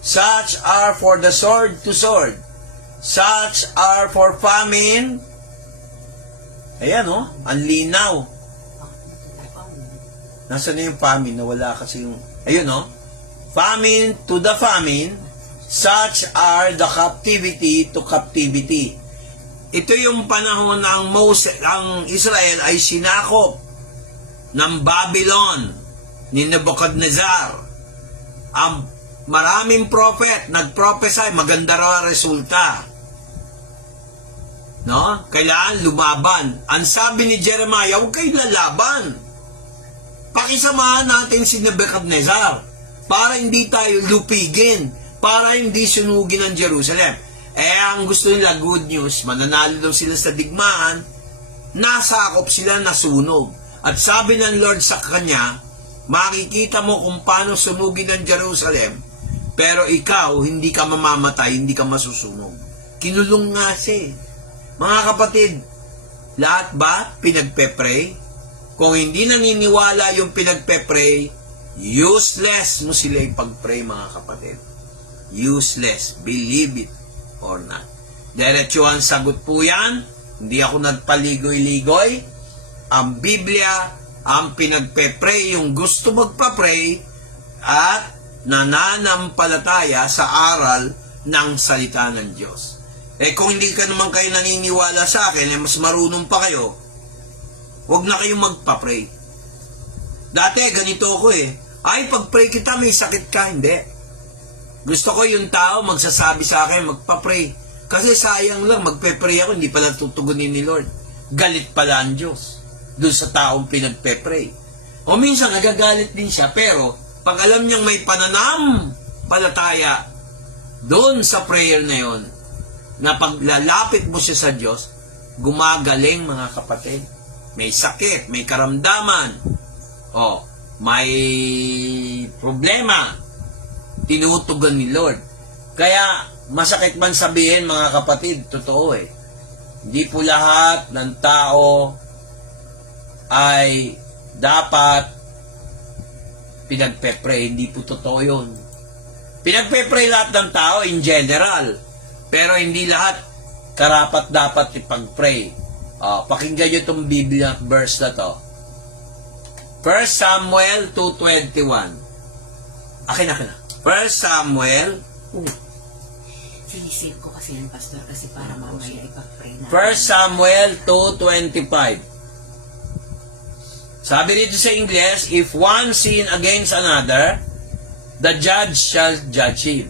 such are for the sword to sword, such are for famine. Ayan o, ang linaw. Nasaan na yung famine? Nawala kasi yung, ayun o, famine to the famine, such are the captivity to captivity. Ito yung panahon ng ang Israel ay sinakop ng Babylon ni Nebuchadnezzar. Ang maraming prophet nag-prophesy, maganda raw resulta. No? Kailangan lumaban. Ang sabi ni Jeremiah, huwag kayo lalaban. Pakisamahan natin si Nebuchadnezzar para hindi tayo lupigin, para hindi sunugin ang Jerusalem. Ang gusto nila, good news, mananalo daw sila sa digmaan, nasakop sila, nasunog. At sabi ng Lord sa kanya, makikita mo kung paano sunugin ang Jerusalem, pero ikaw, hindi ka mamamatay, hindi ka masusunog. Kinulong nga siya. Mga kapatid, lahat ba pinagpe-pray? Kung hindi naniniwala yung pinagpe-pray, useless mo sila ipag-pray, mga kapatid. Useless. Believe it or not. Diretso ang sagot po yan. Hindi ako nagpaligoy-ligoy. Ang Biblia, ang pinagpe-pray, yung gusto magpa-pray at nananampalataya sa aral ng salita ng Diyos. Kung hindi ka naman kayo naniniwala sa akin, mas marunong pa kayo, huwag na kayong magpa-pray. Dati, ganito ako ay, pag-pray kita, may sakit ka. Hindi. Gusto ko yung tao magsasabi sa akin, magpa-pray. Kasi sayang lang, magpe-pray ako, hindi pala tutugunin ni Lord. Galit pala ang Diyos doon sa taong pinagpe-pray. O minsan, nagagalit din siya, pero pag alam niyang may pananampalataya doon sa prayer na yon, na paglalapit mo siya sa Diyos, gumagaling, mga kapatid. May sakit, may karamdaman, may problema, tinutugan ni Lord. Kaya, masakit man sabihin, mga kapatid, totoo Hindi po lahat ng tao ay dapat pinagpe-pray. Hindi po totoo yun. Pinagpe-pray lahat ng tao in general. Pero hindi lahat karapat dapat ipag-pray. Pakinggan nyo itong Biblia verse na to. 1 Samuel 2:21. Akin na. 1 Samuel. Sinisip ko kasi yan, Pastor, kasi para mamaya ipag-pray na. 1 Samuel 2:25. Sabi dito sa English, if one sin against another, the judge shall judge him.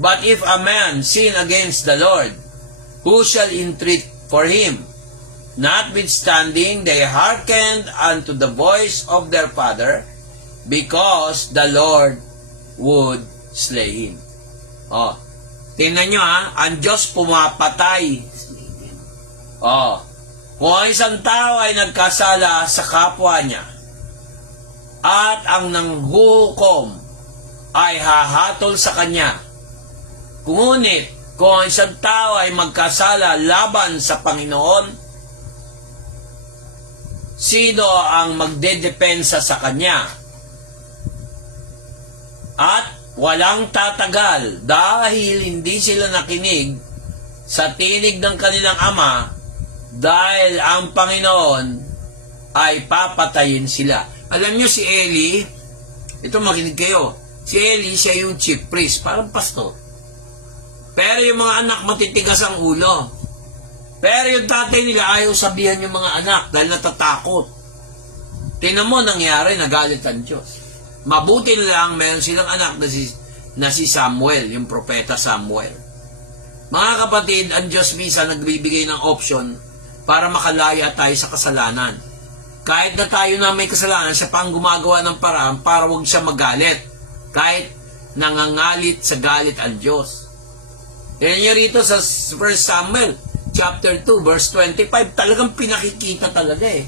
But if a man sin against the Lord, who shall entreat for him? Notwithstanding, they hearkened unto the voice of their father, because the Lord would slay him. Oh, tingnan nyo ang Diyos pumapatay. Oh, kung ang isang tao ay nagkasala sa kapwa niya, at ang nanghukom ay hahatol sa kanya, ngunit kung ang isang tao ay magkasala laban sa Panginoon, sino ang magdedepensa sa kanya? At walang tatagal dahil hindi sila nakinig sa tinig ng kanilang ama, dahil ang Panginoon ay papatayin sila. Alam nyo si Eli, ito makinig kayo, si Eli siya yung chief priest, parang pastor. Pero yung mga anak matitigas ang ulo. Pero yung tatay nila ayaw sabihan yung mga anak dahil natatakot. Tingnan mo nangyari, nagalit ang Diyos. Mabuti lang meron silang anak na si Samuel, yung propeta Samuel. Mga kapatid, ang Diyos minsan nagbibigay ng option para makalaya tayo sa kasalanan. Kahit na tayo na may kasalanan, siya pa ang gumagawa ng paraan para huwag siya magalit. Kahit nangangalit sa galit ang Diyos. Tingnan niyo rito sa 1 Samuel chapter 2 verse 25, talagang pinakikita talaga eh.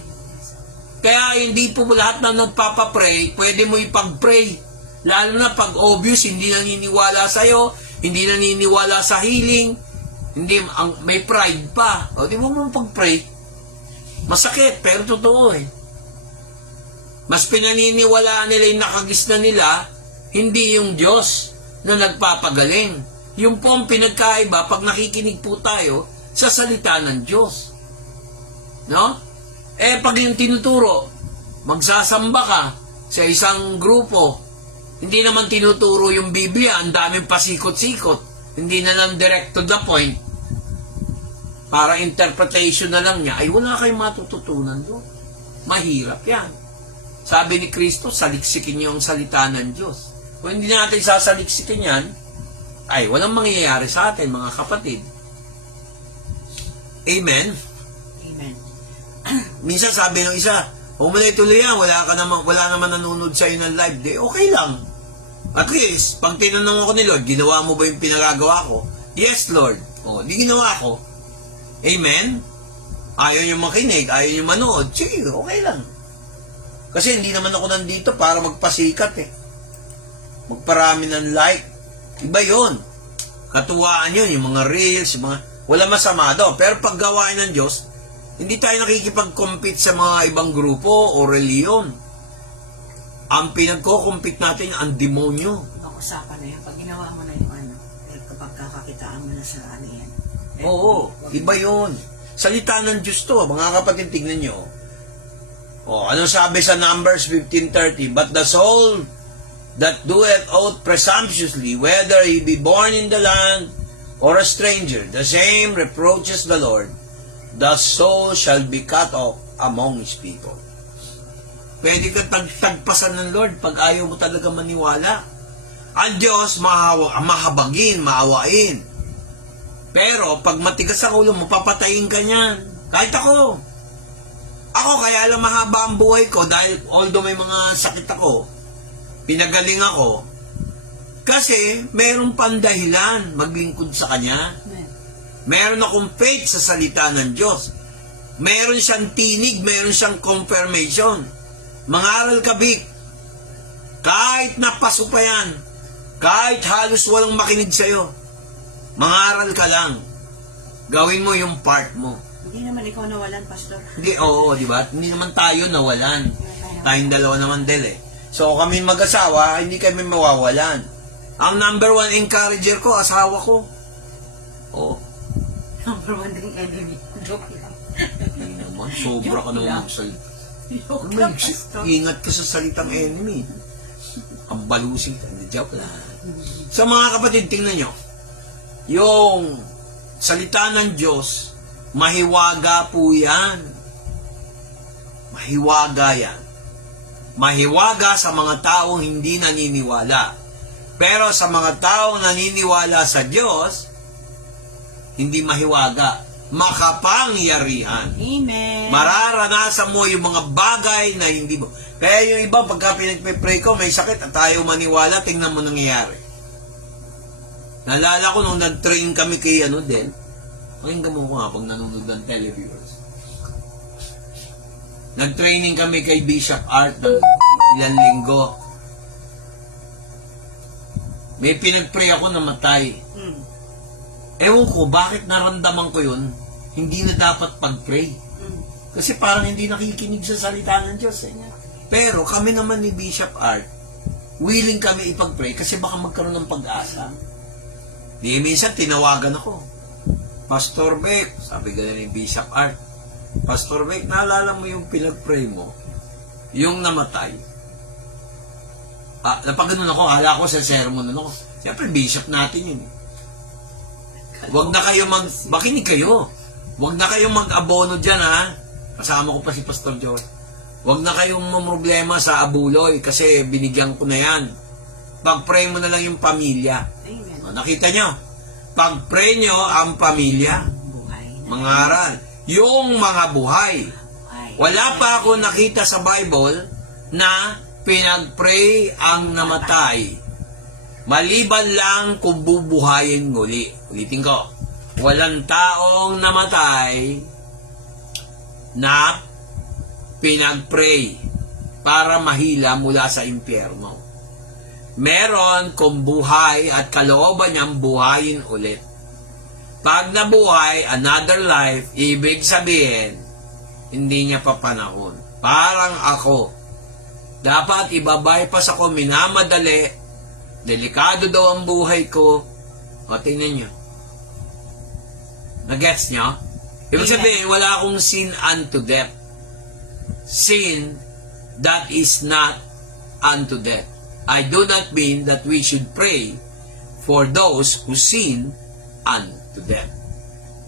Kaya hindi po lahat na nagpapapray, pwede mo ipag-pray. Lalo na pag obvious, hindi naniniwala sa'yo, hindi naniniwala sa healing, may pride pa. O di mo pag-pray. Masakit, pero totoo eh. Mas pinaniniwalaan nila yung nakagis na nila, hindi yung Diyos na nagpapagaling. Yung po ang pinagkaiba, pag nakikinig po tayo sa salita ng Diyos. No? Pag yung tinuturo, magsasamba ka sa isang grupo, hindi naman tinuturo yung Biblia, ang daming pasikot-sikot, hindi na lang direct to the point, para interpretation na lang niya, ay wala kayong matututunan doon. Mahirap yan. Sabi ni Kristo, saliksikin niyo ang salita ng Diyos. Kung hindi natin sasaliksikin yan, ay walang mangyayari sa atin, mga kapatid. Amen? Amen. Minsan sabi ng isa, huwag mo na ituloy yan, wala naman nanonood sa'yo ng live. Di, okay lang. At least, pag tinanong ako ni Lord, ginawa mo ba yung pinagagawa ko? Yes, Lord. O, di ginawa ko. Amen? Ayaw nyo makinig, ayaw nyo manood. Sige, okay lang. Kasi hindi naman ako nandito para magpasikat eh. Magparami ng like. Iba yun. Katuwaan yun, yung mga reels, yung mga... Wala masama doon. Pero pag gawain ng Diyos, hindi tayo nakikipag-compete sa mga ibang grupo o reliyon. Ang pinagko-compete natin, ang demonyo. Ibang usapan na yan. Pag ginawa mo na yung kapag kakakitaan mo na sa ano yan. Oo, iba yun. Salita ng Diyos to, mga kapatid, tignan nyo. Ano sabi sa Numbers 15:30? But the soul that doeth oath presumptuously, whether he be born in the land or a stranger, the same reproaches the Lord, the soul shall be cut off among his people. Pwede ka tagpasan ng Lord pag ayaw mo talaga maniwala. Ang Diyos mahabagin, maawain. Pero pag matigas ang ulo mo, papatayin ka niyan. Kahit ako. Ako kaya lang mahaba ang buhay ko dahil although may mga sakit ako, pinagaling ako, kasi meron pang dahilan maglingkod sa Kanya. Meron akong faith sa salita ng Diyos. Meron siyang tinig, meron siyang confirmation. Mangaral ka, Vic. Kahit napaso pa yan, kahit halos walang makinig sa'yo, mangaral ka lang. Gawin mo yung part mo. Hindi naman ikaw nawalan, Pastor. Hindi, oo, di ba? Hindi naman tayo nawalan. Tayong dalawa naman din eh. So kami mag-asawa, hindi kami mawawalan. Ang number one encourager ko, asawa ko. Oo. Number one ding enemy. Joke lang. Hindi naman, sobra ka naman magsalita. Joke lang, Pastor. Ingat ka sa salitang enemy. Ang balusing ka. Joke lang. So mga kapatid, tingnan nyo. Yung salita ng Diyos, mahiwaga po yan. Mahiwaga yan. Mahiwaga sa mga taong hindi naniniwala. Pero sa mga taong naniniwala sa Diyos, hindi mahiwaga, makapangyarihan. Amen. Mararanasan mo yung mga bagay na hindi mo. Kaya yung iba, pagka pinagpe-pray ko, may sakit at tayo maniwala, tingnan mo nangyayari. Naalala ko nung nag-train kami kay din, pakinggan mo ko nga pag nanonood ng televiewers. Nag-training kami kay Bishop Art ng ilang linggo. May pinag-pray ako namatay. Ewan ko, bakit naramdaman ko yun? Hindi na dapat pag-pray. Kasi parang hindi nakikinig sa salita ng Diyos. Pero kami naman ni Bishop Art, willing kami ipag-pray kasi baka magkaroon ng pag-asa. Di minsan tinawagan ako. Pastor Beck, sabi ganun ni Bishop Art, Pastor Beck, naalala mo yung pinag-pray mo? Yung namatay. Napaganoon ako, hala ko sa sermon ako. Siyempre, bishop natin yun. Huwag na kayo makinig kayo. Huwag na kayong mag-abono dyan, ha? Kasama ko pa si Pastor Joel. Huwag na kayong mamroblema sa abuloy kasi binigyan ko na yan. Pag-pray mo na lang yung pamilya. Amen. Nakita nyo? Pag-pray nyo ang pamilya. Buhay. Mga aral. Yung mga buhay. Wala pa ako nakita sa Bible na pinag-pray ang namatay. Maliban lang kung bubuhayin muli. Ulitin ko. Walang taong namatay na pinag-pray para mahila mula sa impyerno. Meron kung buhay at kalooban niyang buhayin ulit. Pag nabuhay, another life, ibig sabihin, hindi niya pa panahon. Parang ako. Dapat ibabypass ako, minamadali. Delikado daw ang buhay ko. O, tingnan niyo. Nag-gets niyo? Ibig sabihin, wala akong sin unto death. Sin that is not unto death. I do not mean that we should pray for those who sin unto death.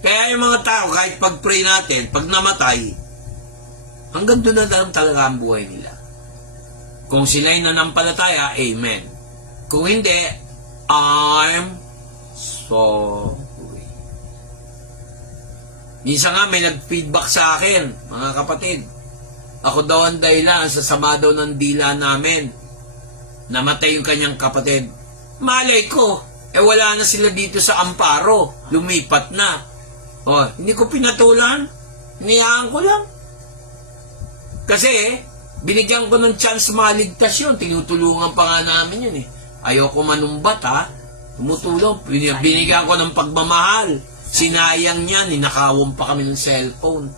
Kaya yung mga tao, kahit pag-pray natin, pag namatay, hanggang doon na lang talaga ang buhay nila. Kung sila'y nanampalataya, amen. Kung hindi, I'm sorry. Minsan nga may nag-feedback sa akin, mga kapatid. Ako daw ang dahilan, sa sama daw ng dila namin. Namatay yung kanyang kapatid. Malay ko, wala na sila dito sa Amparo. Lumipat na. Hindi ko pinatulan. Hinayaan ko lang. Kasi, binigyan ko ng chance maligtas yun. Tinutulungan pa nga namin yun Ayoko manumbat Tumutulong. Binigyan ko ng pagmamahal. Sinayang niya, ninakawan pa kami ng cellphone.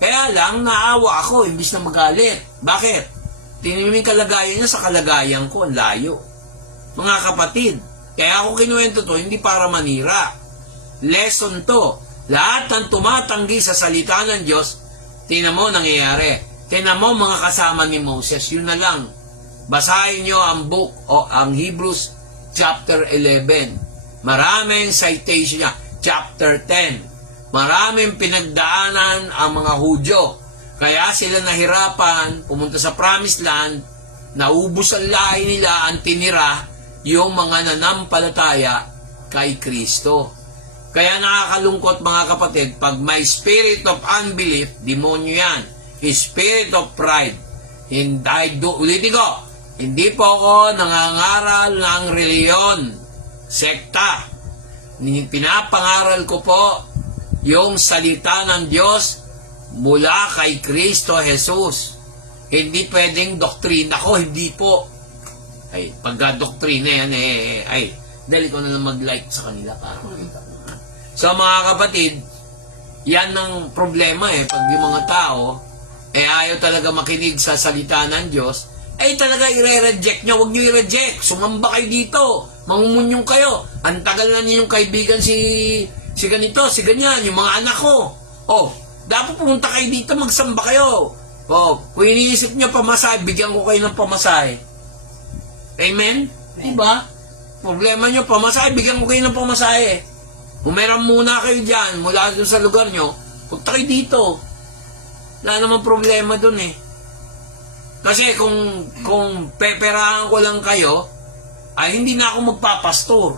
Kaya lang, naawa ako, imbis na magalit. Bakit? Tiniming kalagayan niya sa kalagayan ko, ang layo. Mga kapatid, kaya ako kinuwento to, hindi para manira. Lesson to. Lahat ng tumatanggi sa salita ng Diyos, tingnan mo nangyayari. Tingnan mo mga kasama ni Moses, yun na lang. Basahin nyo ang book o ang Hebrews chapter 11. Maraming citation niya. Chapter 10. Maraming pinagdaanan ang mga Hudyo. Kaya sila nahirapan, pumunta sa Promised Land, naubos ang lahi nila, ang tinira, yung mga nanampalataya kay Kristo. Kaya nakakalungkot mga kapatid, pag may spirit of unbelief, demonyo yan. Spirit of pride. Ulitin ko, hindi po ako nangangaral ng reliyon, sekta. Pinapangaral ko po yung salita ng Diyos mula kay Kristo Jesus. Hindi pwedeng doktrina ko, hindi po. Ay, pagka doktrina yan, dahil ko na lang mag-like sa kanila para makita ko. So mga kapatid, yan ang problema pag yung mga tao, ayaw talaga makinig sa salita ng Diyos, talaga i-reject nyo. Huwag nyo i-reject. Sumamba kayo dito. Mangumunyong kayo. Ang tagal na niyo yung kaibigan si ganito, si ganyan, yung mga anak ko. Dapat pumunta kayo dito, magsamba kayo. Kung iniisip nyo pamasahe, bigyan ko kayo ng pamasahe. Amen? Diba? Problema nyo, pamasahe, bigyan ko kayo ng pamasahe. Umeran muna kayo dyan, mula dun sa lugar nyo, punta kayo dito. Wala naman problema dun Kasi kung peperahan ko lang kayo, ay hindi na ako magpapastor.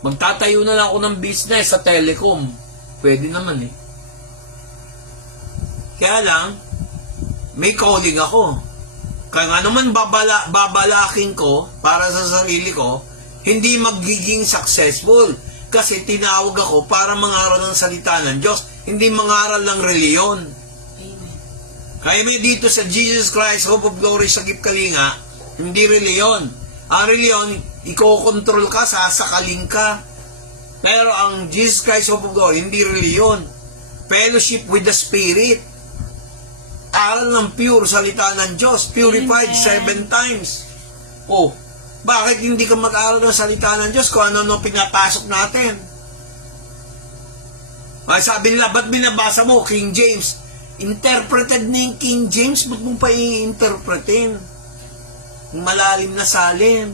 Magtatayo na lang ako ng business sa telecom. Pwede naman eh. Kaya lang, may calling ako. Kaya nga naman babalakin ko para sa sarili ko, hindi magiging successful. Kasi tinawag ako para mangaral ng salita ng Diyos, hindi mangaral ng reliyon. Amen. Kaya may dito sa Jesus Christ, Hope of Glory sa Kalinga, hindi reliyon. Ang reliyon, ikokontrol ka, sasakalin ka. Pero ang Jesus Christ, Hope of Glory, hindi reliyon. Fellowship with the Spirit. Aral ng pure salita ng Diyos, purified Amen. 7 times. Oh, bakit hindi ka mag-aral ng salita ng Diyos kung ano pinapasok natin? Ay, sabi nila, ba't binabasa mo King James? Interpreted na yung King James, ba't mo pa i-interpretin? Yung malalim na salin.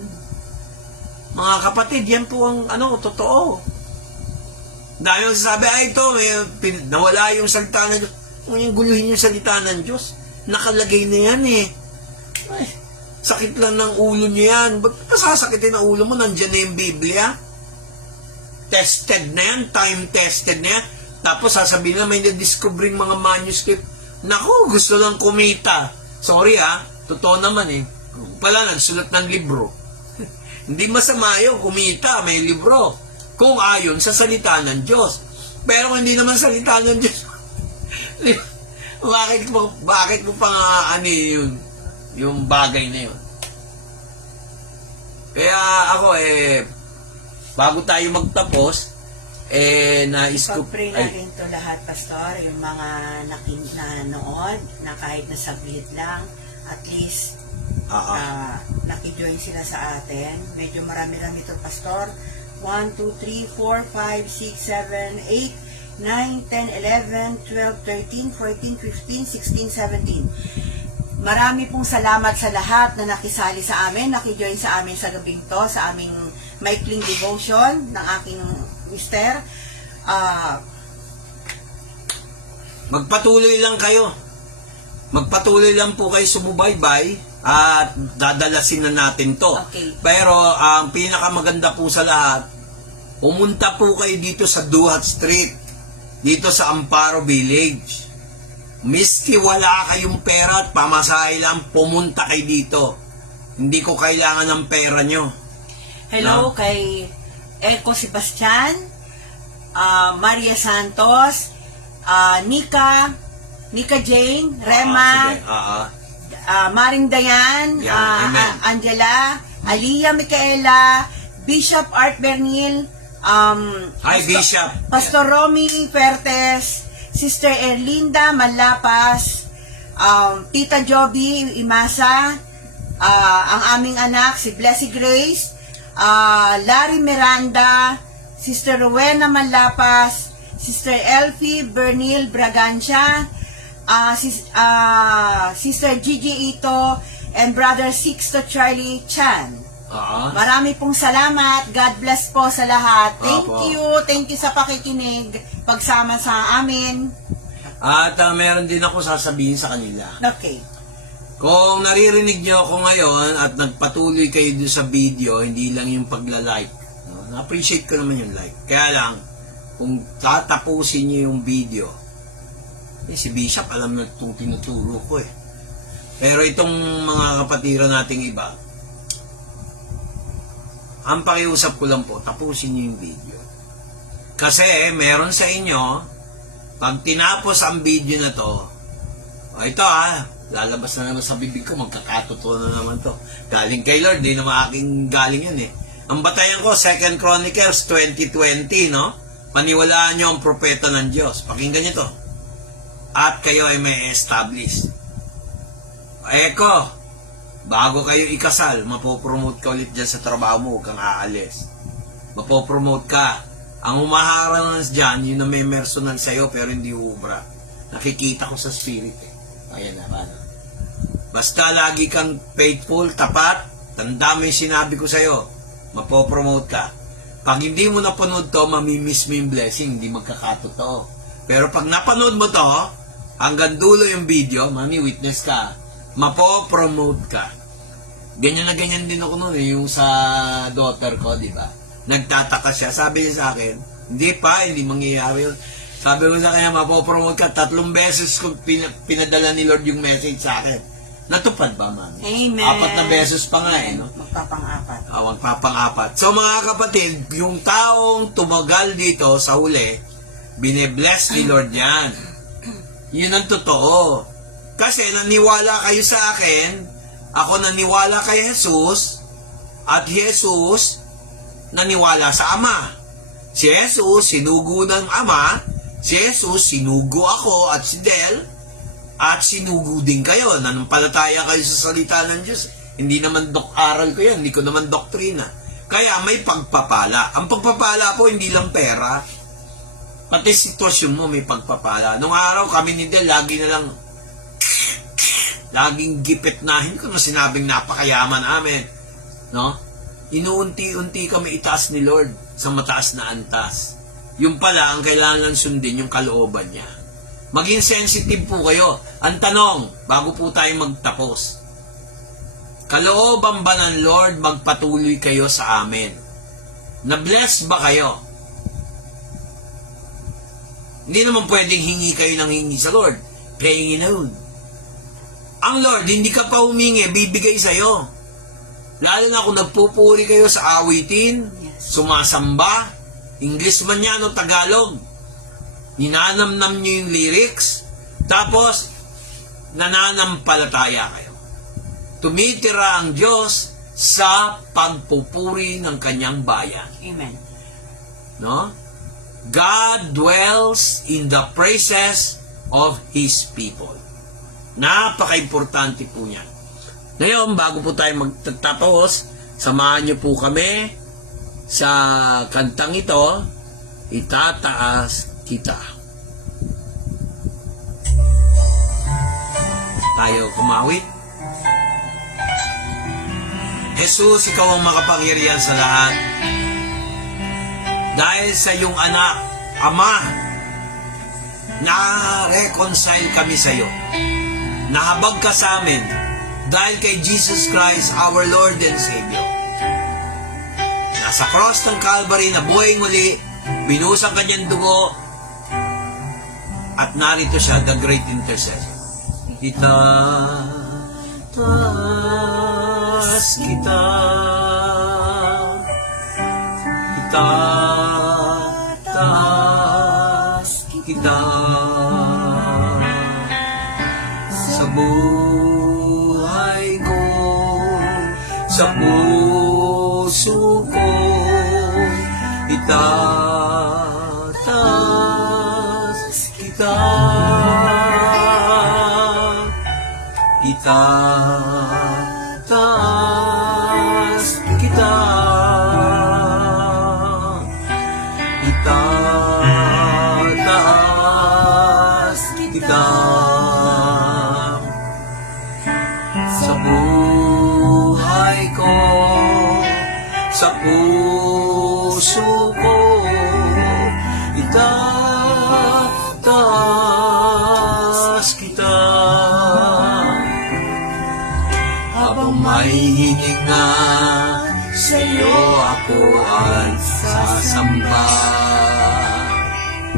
Mga kapatid, yan po ang totoo. Dahil sabi, ay ito, nawala yung salita ng Diyos. Kung yung guluhin yung salita ng Diyos, nakalagay na yan eh. Ay, sakit lang ng ulo niya yan. Ba't pasasakitin ang ulo mo? Nandiyan na yung Biblia. Tested na yan, time-tested na yan. Tapos sasabihin na may na-discovering mga manuscript. Naku, gusto lang kumita. Sorry totoo naman eh. Pala, nagsulat ng libro. Hindi masama yun, kumita, may libro. Kung ayon sa salita ng Diyos. Pero kung hindi naman salita ng Diyos, bakit mo pang yung bagay na yun? Kaya ako bago tayo magtapos, nais ko... Pag-pray natin to lahat, Pastor, yung mga nanood, na kahit na saglit lang, at least nakijoin sila sa atin. Medyo marami lang ito, Pastor. 1, 2, 3, 4, 5, 6, 7, 8, 9, 10, 11, 12, 13, 14, 15, 16, 17. Marami pong salamat sa lahat na nakisali sa amin, nakijoin sa amin sa gabing to, sa aming maikling devotion ng aking mister. Magpatuloy lang kayo. Magpatuloy lang po kayo sumubaybay at dadalasin na natin to. Okay. Pero ang pinakamaganda po sa lahat, pumunta po kayo dito sa Duhat Street, dito sa Amparo Village. Miski wala kayong pera at pamasahe lang, pumunta kayo dito. Hindi ko kailangan ng pera nyo. Hello kay Eco Sebastian, Maria Santos, Nika Jane, Rema, Maring Dayan, Angela, Aliyah Micaela, Bishop Art Bernil, Hi, Bishop. Pastor Romy Pertes, Sister Erlinda Malapas, Tita Joby Imasa, ang aming anak, si Blessy Grace, Larry Miranda, Sister Rowena Malapas, Sister Elfie Bernil Bragancia, Sister Gigi Ito, and Brother Sixto Charlie Chan. Marami pong salamat. God bless po sa lahat. Thank you. Thank you sa pakikinig. Pagsama sa amin. At meron din ako sasabihin sa kanila. Okay. Kung naririnig nyo ako ngayon at nagpatuloy kayo doon sa video, hindi lang yung pagla-like. Na-appreciate ko naman yung like. Kaya lang, kung tatapusin nyo yung video, si Bishop alam na itong tinuturo ko eh. Pero itong mga kapatiran nating iba, ang pakiusap ko lang po, tapusin nyo yung video. Kasi meron sa inyo, pag tinapos ang video na to, ito lalabas na naman sa bibig ko, magkakatotoo na naman to. Galing kay Lord, di naman aking galing yun eh. Ang batayan ko, 2 Chronicles 20:20, no? Paniwalaan nyo ang propeta ng Diyos. Pakinggan nyo to. At kayo ay may establish. Eko, bago kayo ikasal, mapopromote ka ulit dyan sa trabaho mo, huwag kang aalis. Mapopromote ka. Ang humaharang dyan, yun na may personal sa'yo, pero hindi uubra. Nakikita ko sa spirit eh. Ayan na, paano? Basta lagi kang faithful, tapat, tanda mo yung sinabi ko sa'yo, mapopromote ka. Pag hindi mo napanood to, mamimiss mo yung blessing, hindi magkakatotoo. Pero pag napanood mo to, hanggang dulo yung video, mami, witness ka, mapopromote ka. Ganyan na ganyan din ako noon eh, yung sa daughter ko, di ba? Nagtataka siya. Sabi niya sa akin, hindi pa, hindi mangyayari yun. Sabi ko sa kanya, mapopromote ka. 3 beses ko pinadala ni Lord yung message sa akin. Natupad ba, mami? Amen. 4 na beses pa nga eh, no? Magpapang-apat. Magpapang-4. So mga kapatid, yung taong tumagal dito sa huli, bine-bless ni Lord yan. Yun ang totoo. Kasi naniwala kayo sa akin, ako naniwala kay Jesus, at Jesus naniwala sa Ama. Si Jesus sinugo ng Ama, si Jesus sinugo ako at si Del, at sinugo din kayo. Nanampalataya kayo sa salita ng Diyos. Hindi naman aral ko yan, hindi ko naman doktrina. Kaya may pagpapala. Ang pagpapala po hindi lang pera, pati sitwasyon mo may pagpapala. Nung araw kami ni Del, laging gipit na, hindi ko na sinabing napakayaman namin. No? Inuunti-unti kami itaas ni Lord sa mataas na antas. Yung pala, ang kailangan sundin yung kalooban niya. Maging sensitive po kayo. Ang tanong, bago po tayo magtapos, kalooban ba ng Lord magpatuloy kayo sa amin? Na-bless ba kayo? Hindi naman pwedeng hingi kayo ng hingi sa Lord. Praying in. Ang Lord, hindi ka pa humingi, bibigay sa'yo. Lalo na kung nagpupuri kayo sa awitin, sumasamba, English man yan o Tagalog, ninanamnam nyo yung lyrics, tapos nananampalataya kayo. Tumitira ang Diyos sa pagpupuri ng kanyang bayan. Amen. No? God dwells in the praises of His people. Napaka-importante po niyan. Ngayon, bago po tayo magtatapos, samahan niyo po kami sa kantang ito, Itataas Kita. Tayo kumawit. Jesus, ikaw ang makapangyarihan sa lahat. Dahil sa iyong anak, Ama, na-reconcile kami sa iyo. Nahabag ka sa amin dahil kay Jesus Christ, our Lord and Savior. Nasa cross ng Calvary, nabuhay muli, binusang kanyang dugo, at narito siya, the great intercessor. Itataas kita, itataas kita, sa buhay ko, sa puso ko, itataas kita, itataas kita, itataas kita, sa buhay ko, sa puso ko, itataas kita. Habang may hininga sa'yo ako ay sasamba.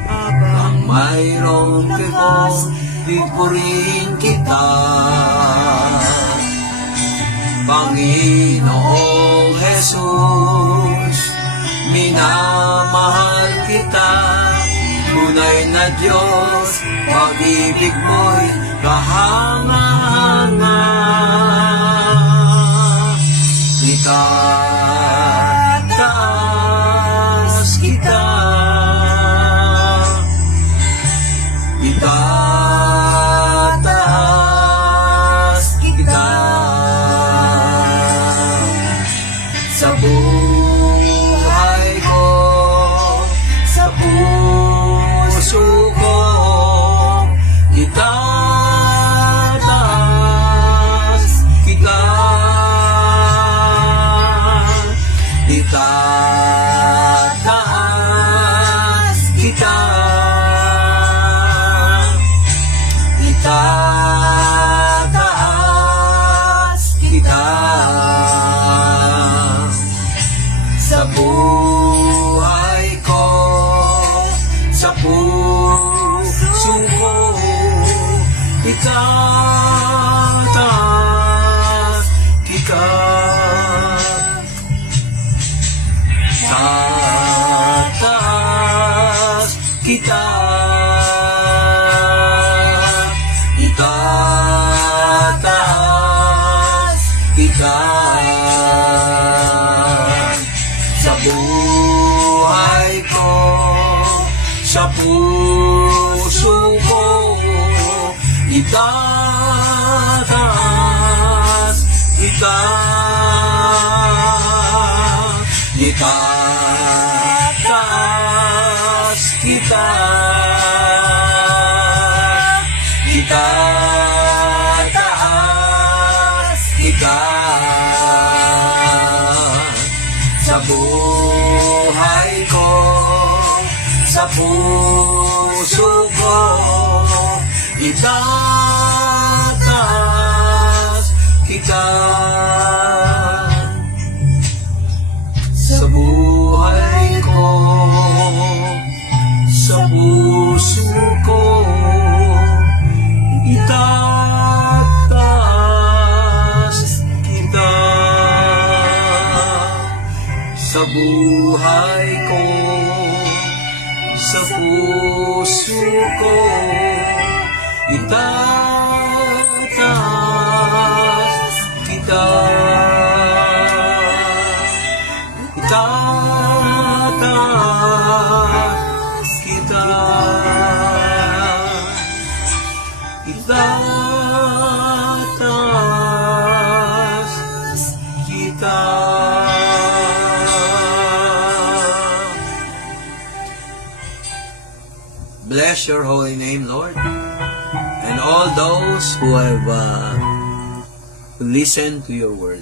Habang mayroong tibok, pipurihin kita. Panginoong Jesus, minamahal kita. Tunay na Diyos, pag-ibig mo'y kahanga-hanga. Itataas kita, itataas kita, sa buhay ko, sa puso ko, itataas kita. ka. Sa taas kita itataas kita. Sa buhay ko, sa puso ko, itataas kita. Itataas kita. Itataas kita. Sa buhay ko, sa puso ko, itataas kita. Sa buhay ko, sa puso ko, itataas kita. Sa buhay ko, sa puso ko, itataas kita. Itataas kita. Itataas kita. Bless your holy name, Lord. And all those who have listened to your word.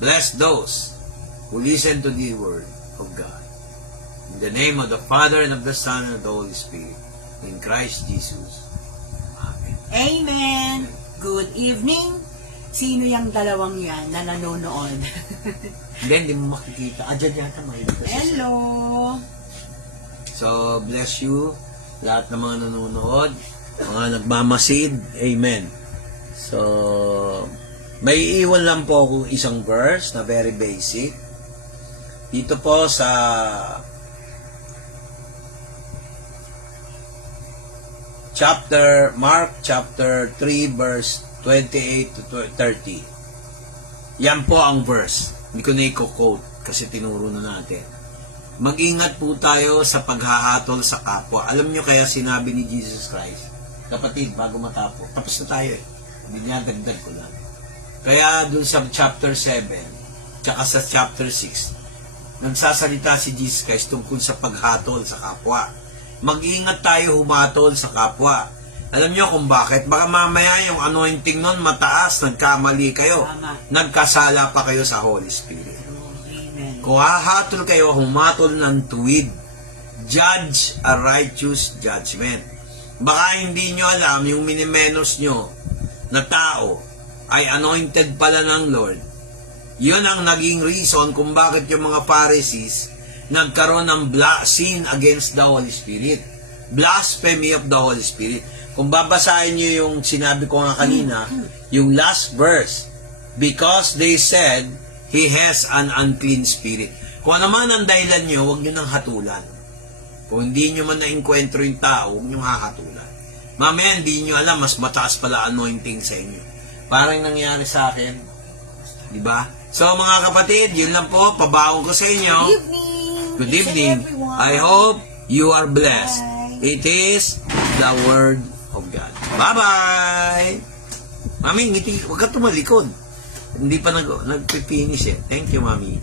Bless those who listen to the word of God. In the name of the Father, and of the Son, and of the Holy Spirit. In Christ Jesus. Amen. Amen! Good evening! Sino yung dalawang yan na nanonood? Hindi mo makikita. Diyan yata makikita. Hello! So, bless you. Lahat ng mga nanonood. Mga nagmamasid. Amen. So, may iwan lang po akong isang verse na very basic. Dito po sa Mark chapter 3 verse 28 to 30. Yan po ang verse. Hindi ko na i-quote kasi tinuro na natin. Mag-ingat po tayo sa paghahatol sa kapwa. Alam nyo kaya sinabi ni Jesus Christ, kapatid, bago matapos, tapos na tayo eh. Hindi niya, dagdag ko lang. Kaya dun sa chapter 7, tsaka sa chapter 6, nagsasalita si Jesus Christ tungkol sa paghatol sa kapwa. Mag-ingat tayo humatol sa kapwa. Alam nyo kung bakit? Baka mamaya yung anointing nun mataas, nagkamali kayo. Tama. Nagkasala pa kayo sa Holy Spirit. Amen. Kung hahatol kayo, humatol ng tuwid. Judge a righteous judgment. Baka hindi nyo alam, yung minimenos nyo na tao ay anointed pala ng Lord. Yun ang naging reason kung bakit yung mga Pharisees nagkaroon ng sin against the Holy Spirit. Blasphemy of the Holy Spirit. Kung babasahin nyo yung sinabi ko nga kanina, yung last verse, because they said, he has an unclean spirit. Kung ano man ang dahilan nyo, huwag nyo nang hatulan. Kung hindi nyo man na-enkwentro yung tao, huwag nyo hahatulan. Mamaya, hindi nyo alam, mas mataas pala anointing sa inyo. Parang nangyari sa akin. Diba? So, mga kapatid, yun lang po. Pabaon ko sa inyo. Good evening! Good evening. I hope you are blessed. Bye. It is the Word of God. Bye-bye! Mami, ngiti, huwag ka tumalikod. Hindi pa nag-finish eh. Thank you, Mami.